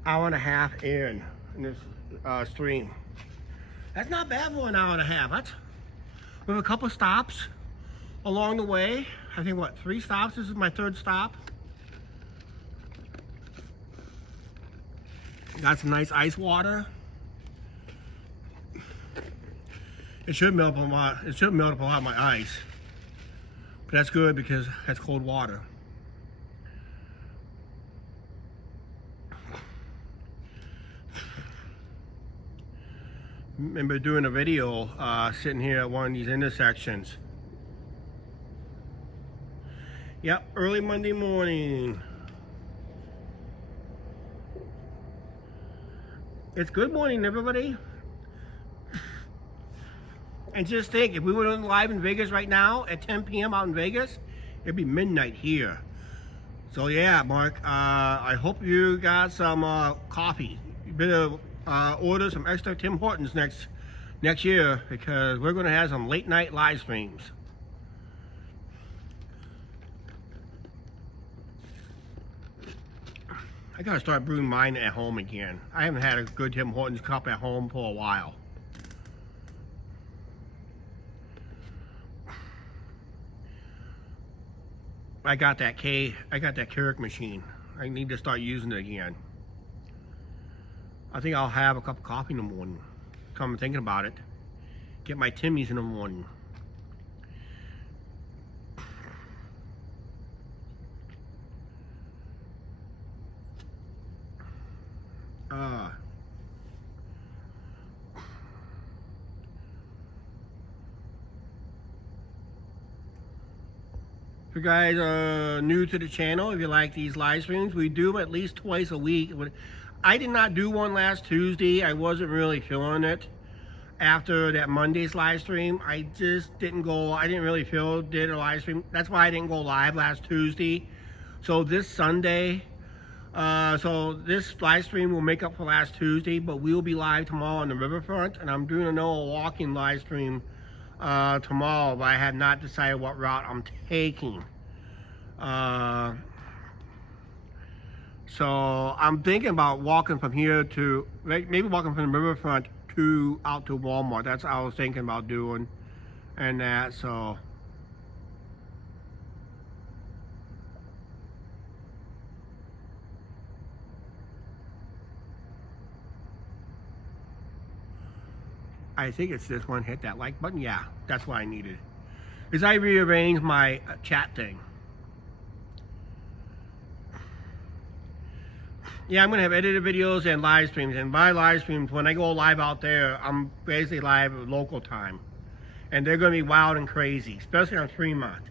Hour and a half in this stream. That's not bad for an hour and a half. That's with a couple stops along the way. I think, what, 3 stops? This is my 3rd stop. Got some nice ice water. It should melt up a lot. It should melt up a lot of my ice, but that's good because that's cold water. Remember doing a video sitting here at one of these intersections. Yep, early Monday morning. It's good morning, everybody. And just think, if we were live in Vegas right now at 10 p.m. out in Vegas, it'd be midnight here. So yeah, Mark, I hope you got some coffee. You better order some extra Tim Hortons next year, because we're going to have some late night live streams. I gotta start brewing mine at home again. I haven't had a good Tim Hortons cup at home for a while. I got that Keurig machine. I need to start using it again. I think I'll have a cup of coffee in the morning. Come thinking about it. Get my Timmy's in the morning. If you guys are new to the channel, if you like these live streams, we do them at least twice a week. I did not do one last Tuesday. I wasn't really feeling it after that Monday's live stream. I just didn't go. I didn't really feel did a live stream. That's why I didn't go live last Tuesday. So this Sunday, So this live stream will make up for last Tuesday, but we will be live tomorrow on the riverfront, and I'm doing another walking live stream tomorrow, but I have not decided what route I'm taking. So I'm thinking about walking from here to, maybe walking from the riverfront to out to Walmart. That's what I was thinking about doing, and that. So I think it's this one. Hit that like button. Yeah, that's what I needed. Is I rearranged my chat thing. Yeah, I'm gonna have edited videos and live streams. And by live streams, when I go live out there, I'm basically live at local time, and they're gonna be wild and crazy, especially on Fremont.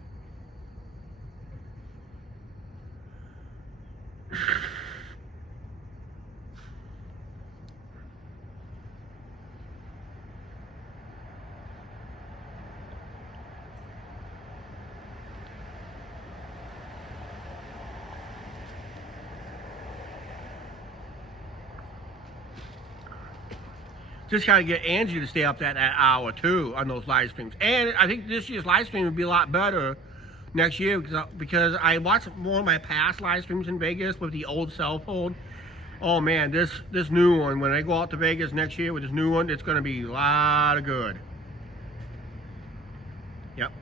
Just gotta get Angie to stay up that hour too on those live streams. And I think this year's live stream would be a lot better next year because I watched more of my past live streams in Vegas with the old cell phone. Oh man, this new one, when I go out to Vegas next year with this new one, it's gonna be a lot of good. Yep.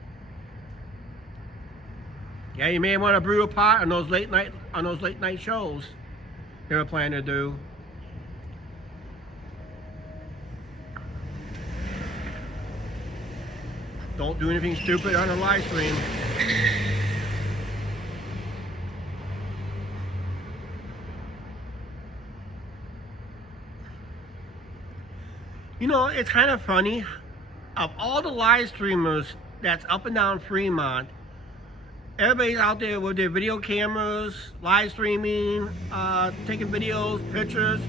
Yeah, you may want to brew a pot on those late night shows they were planning to do. Don't do anything stupid on a live stream. You know, it's kind of funny. Of all the live streamers that's up and down Fremont, everybody's out there with their video cameras, live streaming, taking videos, pictures.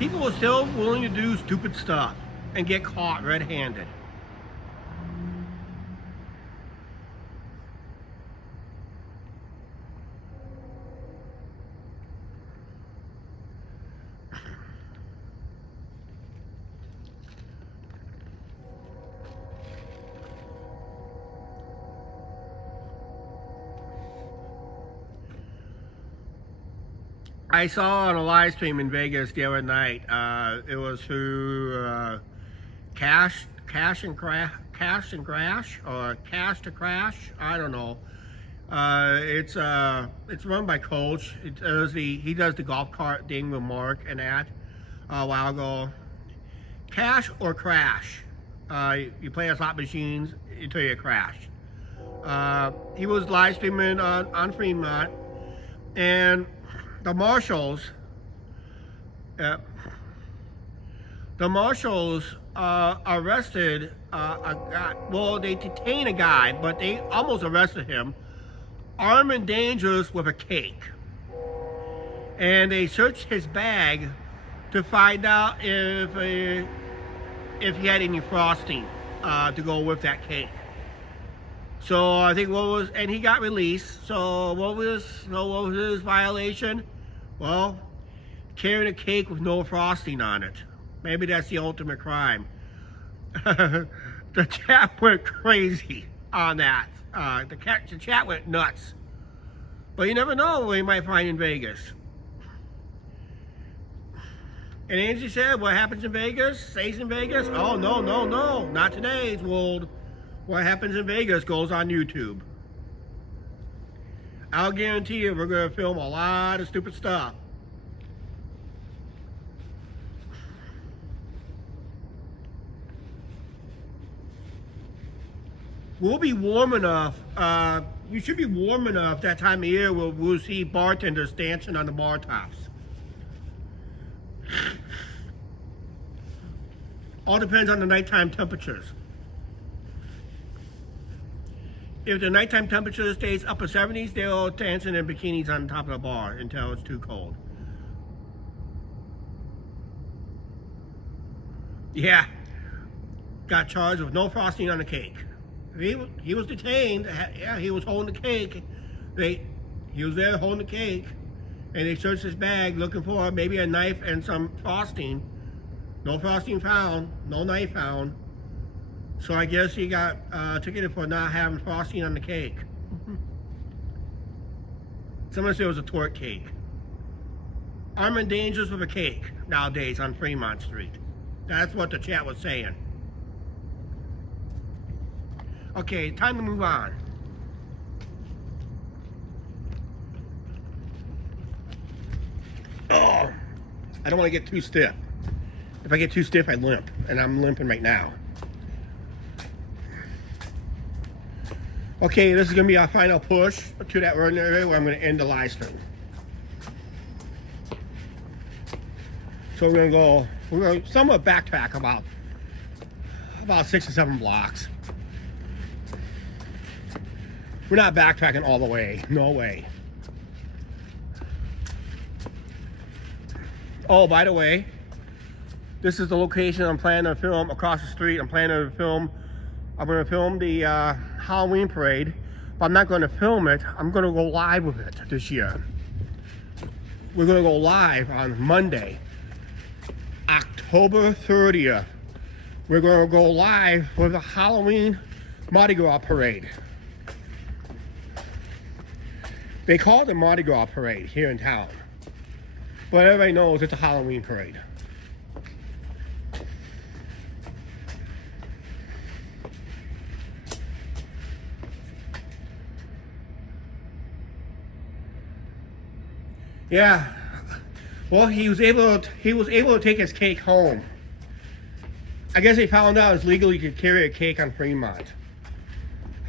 People are still willing to do stupid stuff and get caught red-handed. I saw on a live stream in Vegas the other night. It was through Cash to Crash. I don't know. It's run by Coach. He does the golf cart thing with Mark and that a while ago. Cash or Crash. You play a slot machines until you crash. He was live streaming on Fremont, and the marshals arrested a guy. Well, they detained a guy, but they almost arrested him, armed and dangerous, with a cake. And they searched his bag to find out if he had any frosting to go with that cake. So I think and he got released. So what was his violation? Well, carrying a cake with no frosting on it. Maybe that's the ultimate crime. The chat went crazy on that. The chat went nuts. But you never know what you might find in Vegas. And Angie said, what happens in Vegas stays in Vegas? Oh, no, not today's world. What happens in Vegas goes on YouTube. I'll guarantee you we're going to film a lot of stupid stuff. We'll be warm enough. You should be warm enough that time of year where we'll see bartenders dancing on the bar tops. All depends on the nighttime temperatures. If the nighttime temperature stays upper 70s, they're all dancing in bikinis on top of the bar until it's too cold. Yeah, got charged with no frosting on the cake. He was detained. Yeah, he was holding the cake. He was there holding the cake, and they searched his bag looking for maybe a knife and some frosting. No frosting found, no knife found. So I guess he got ticketed for not having frosting on the cake. Someone said it was a torte cake. Armed dangers with a cake nowadays on Fremont Street. That's what the chat was saying. Okay, time to move on. Oh, I don't want to get too stiff. If I get too stiff, I limp, and I'm limping right now. Okay, this is going to be our final push to that run area where I'm going to end the live stream. So we're going to somewhat backtrack about 6 or 7 blocks. We're not backtracking all the way, no way. Oh, by the way, this is the location I'm planning to film across the street. I'm going to film the Halloween parade, but I'm not going to film it. I'm going to go live with it this year. We're going to go live on Monday, October 30th. We're going to go live with the Halloween Mardi Gras parade. They call it the Mardi Gras parade here in town, but everybody knows it's a Halloween parade. Yeah, well, he was able to take his cake home. I guess they found out it's legal you could carry a cake on Fremont.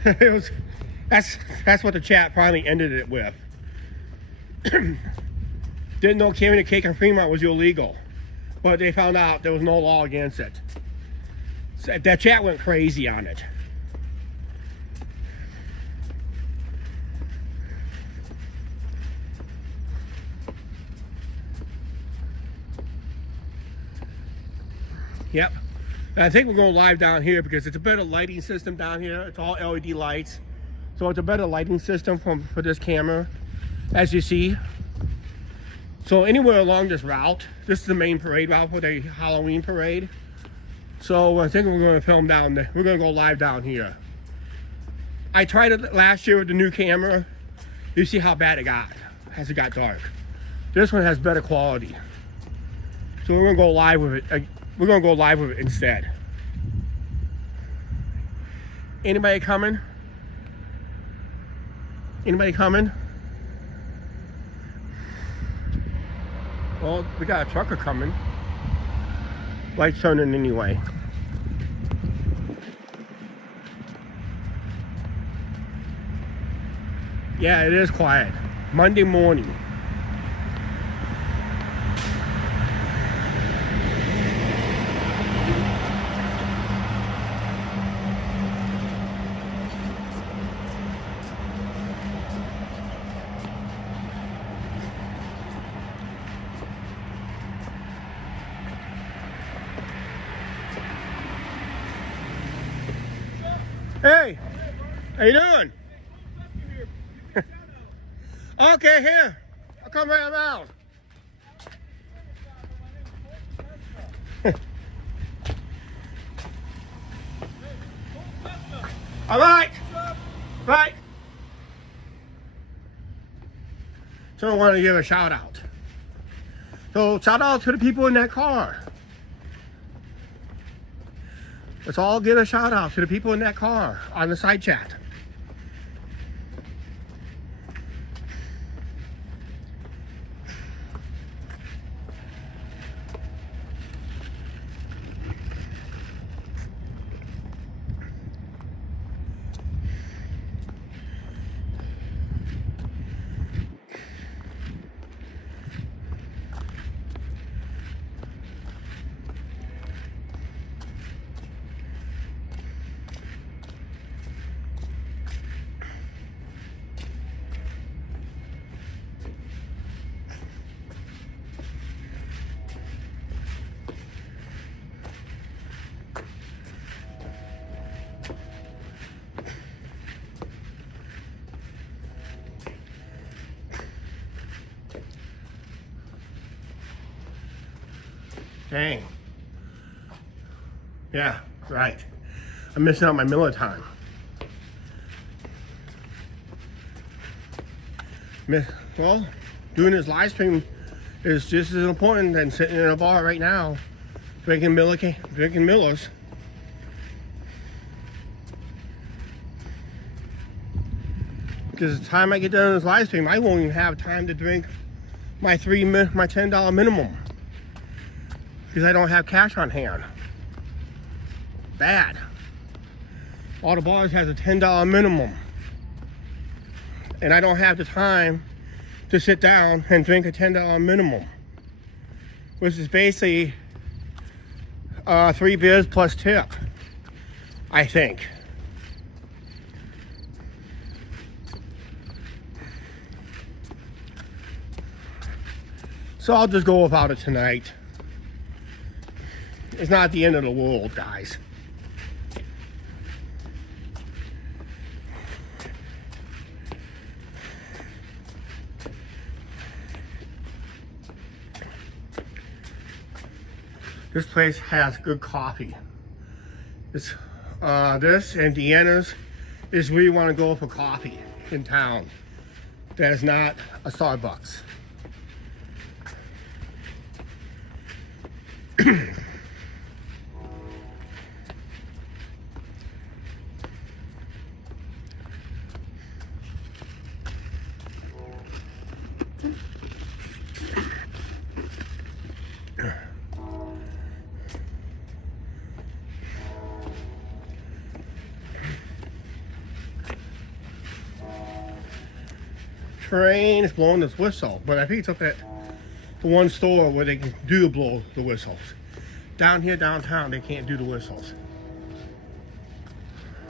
That's what the chat finally ended it with. Didn't know carrying a cake on Fremont was illegal, but they found out there was no law against it. So that chat went crazy on it. Yep. And I think we're going live down here because it's a better lighting system down here. It's all LED lights. So it's a better lighting system for this camera, as you see. So anywhere along this route, this is the main parade route for the Halloween parade. So I think we're going to film down there. We're going to go live down here. I tried it last year with the new camera. You see how bad it got as it got dark. This one has better quality. So we're going to go live with it. We're going to go live with it instead. Anybody coming? Anybody coming? Well, we got a trucker coming. Lights turning anyway. Yeah, it is quiet. Monday morning. Hey, how you doing? Okay, here. I'll come right around. All right. Right. So I want to give a shout out. So shout out to the people in that car. Let's all give a shout out to the people in that car on the side chat. Dang. Yeah, right. I'm missing out my Miller time. Well, doing this live stream is just as important than sitting in a bar right now drinking Millers. Because the time I get done with this live stream, I won't even have time to drink my $10 minimum. Because I don't have cash on hand. Bad. All the bars has a $10 minimum. And I don't have the time to sit down and drink a $10 minimum. Which is basically 3 beers plus tip, I think. So I'll just go without it tonight. It's not the end of the world, guys. This place has good coffee. This and Deanna's is where you want to go for coffee in town. That is not a Starbucks. Train is blowing this whistle, but I think it's up at the one store where they can blow the whistles. Down here downtown, they can't do the whistles.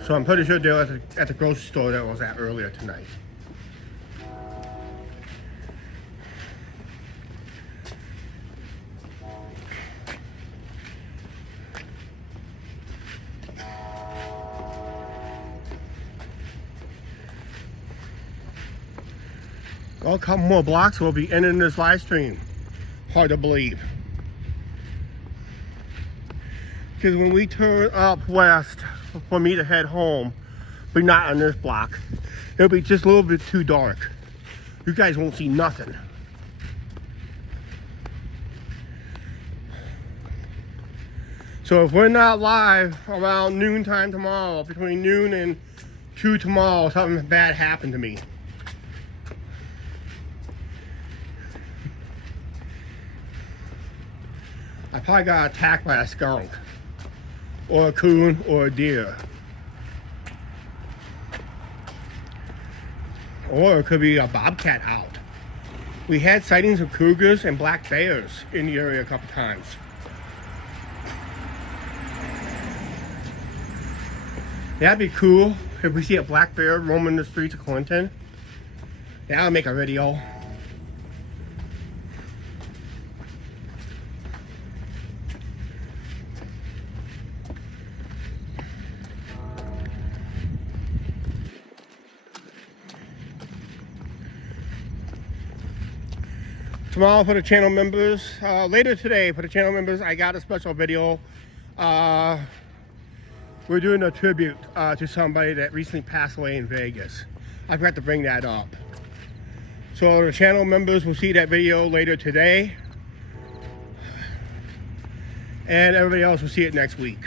So I'm pretty sure they're at the grocery store that I was at earlier tonight. Well, a couple more blocks, we'll be ending this live stream. Hard to believe. Because when we turn up west for me to head home, but not on this block, it'll be just a little bit too dark. You guys won't see nothing. So if we're not live around noontime tomorrow, between noon and 2 tomorrow, something bad happened to me. I probably got attacked by a skunk, or a coon, or a deer. Or it could be a bobcat out. We had sightings of cougars and black bears in the area a couple times. That'd be cool if we see a black bear roaming the streets of Clinton. That'll make a video. Tomorrow for the channel members, later today for the channel members, I got a special video. We're doing a tribute to somebody that recently passed away in Vegas. I forgot to bring that up. So the channel members will see that video later today. And everybody else will see it next week.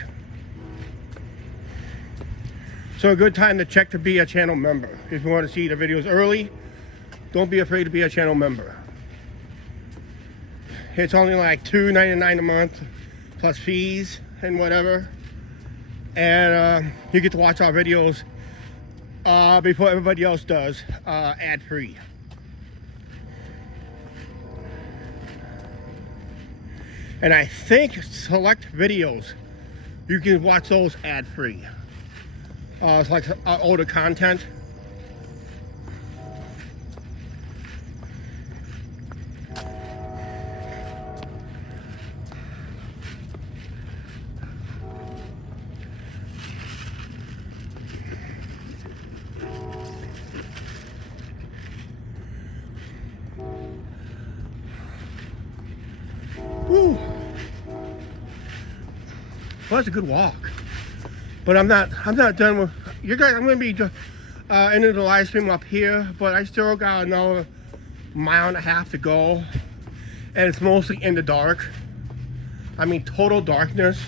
So a good time to check to be a channel member. If you want to see the videos early, don't be afraid to be a channel member. It's only like $2.99 a month plus fees and whatever, and you get to watch our videos before everybody else does, ad-free. And I think select videos you can watch those ad-free. It's like older content. Woo. Well, it's a good walk. But I'm not done with you guys. I'm gonna be ending the live stream up here, but I still got another mile and a half to go, and it's mostly in the dark. I mean, total darkness,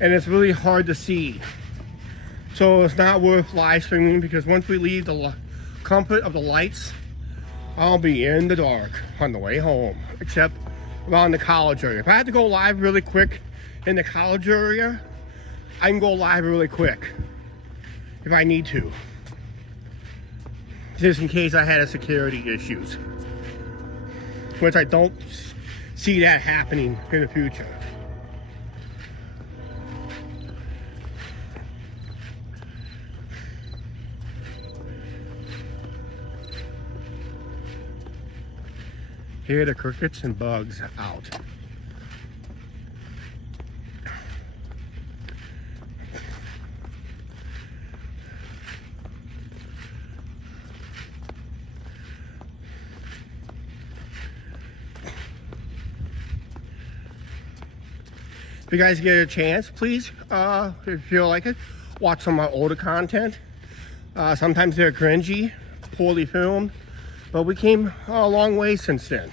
and it's really hard to see. So it's not worth live streaming, because once we leave the comfort of the lights, I'll be in the dark on the way home, except around the college area. If I had to go live really quick in the college area, I can go live really quick if I need to, just in case I had security issues, which I don't see that happening in the future. Here are the crickets and bugs out. If you guys get a chance, please, if you feel like it, watch some of my older content. Sometimes they're cringy, poorly filmed, but we came a long way since then.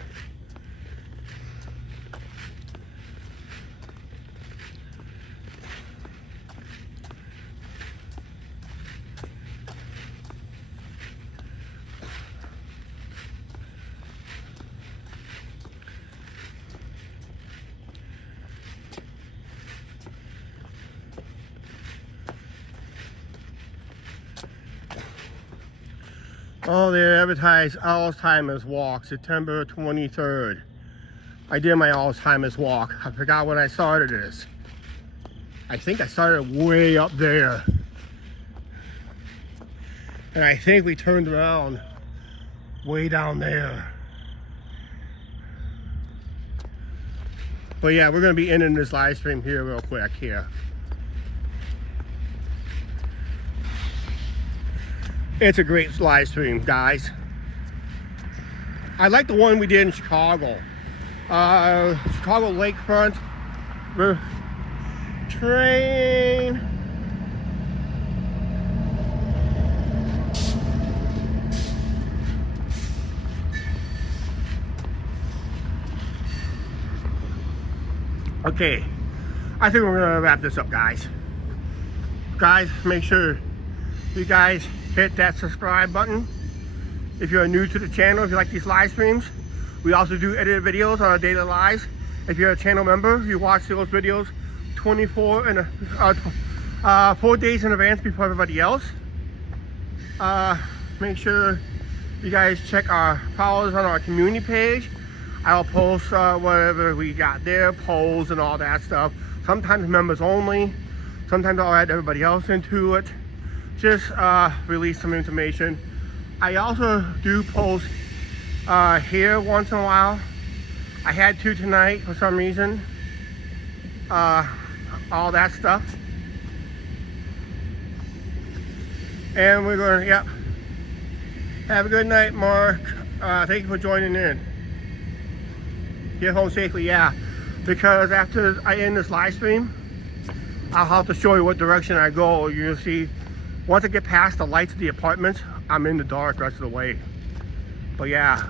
Oh, they advertise Alzheimer's walk, September 23rd. I did my Alzheimer's walk. I forgot when I started this. I think I started way up there. And I think we turned around way down there. But yeah, we're gonna be ending this live stream here real quick here. It's a great live stream, guys. I like the one we did in Chicago. Chicago Lakefront train. Okay, I think we're gonna wrap this up, guys. Guys, make sure you guys hit that subscribe button if you're new to the channel. If you like these live streams, we also do edited videos on our daily lives. If you're a channel member, you watch those videos 4 days in advance before everybody else. Make sure you guys check our followers on our community page. I'll post whatever we got there, polls and all that stuff. Sometimes members only, sometimes I'll add everybody else into it. Just release some information. I also do post here once in a while. I had to tonight for some reason. All that stuff. And we're gonna, yep. Have a good night, Mark. Thank you for joining in. Get home safely, yeah. Because after I end this live stream, I'll have to show you what direction I go. You'll see, once I get past the lights of the apartments, I'm in the dark the rest of the way. But yeah,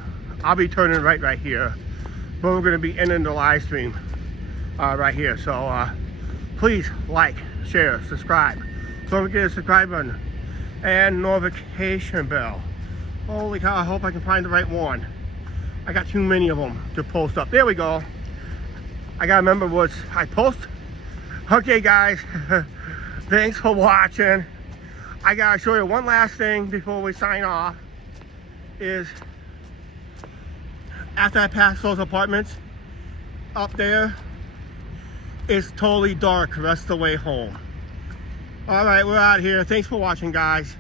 I'll be turning right here. But we're gonna be ending the live stream right here. So please like, share, subscribe. Don't forget the subscribe button and notification bell. Holy cow, I hope I can find the right one. I got too many of them to post up. There we go. I gotta remember what I post. Okay guys, thanks for watching. I gotta show you one last thing before we sign off. Is after I pass those apartments up there, it's totally dark the rest of the way home. All right, we're out here. Thanks for watching, guys.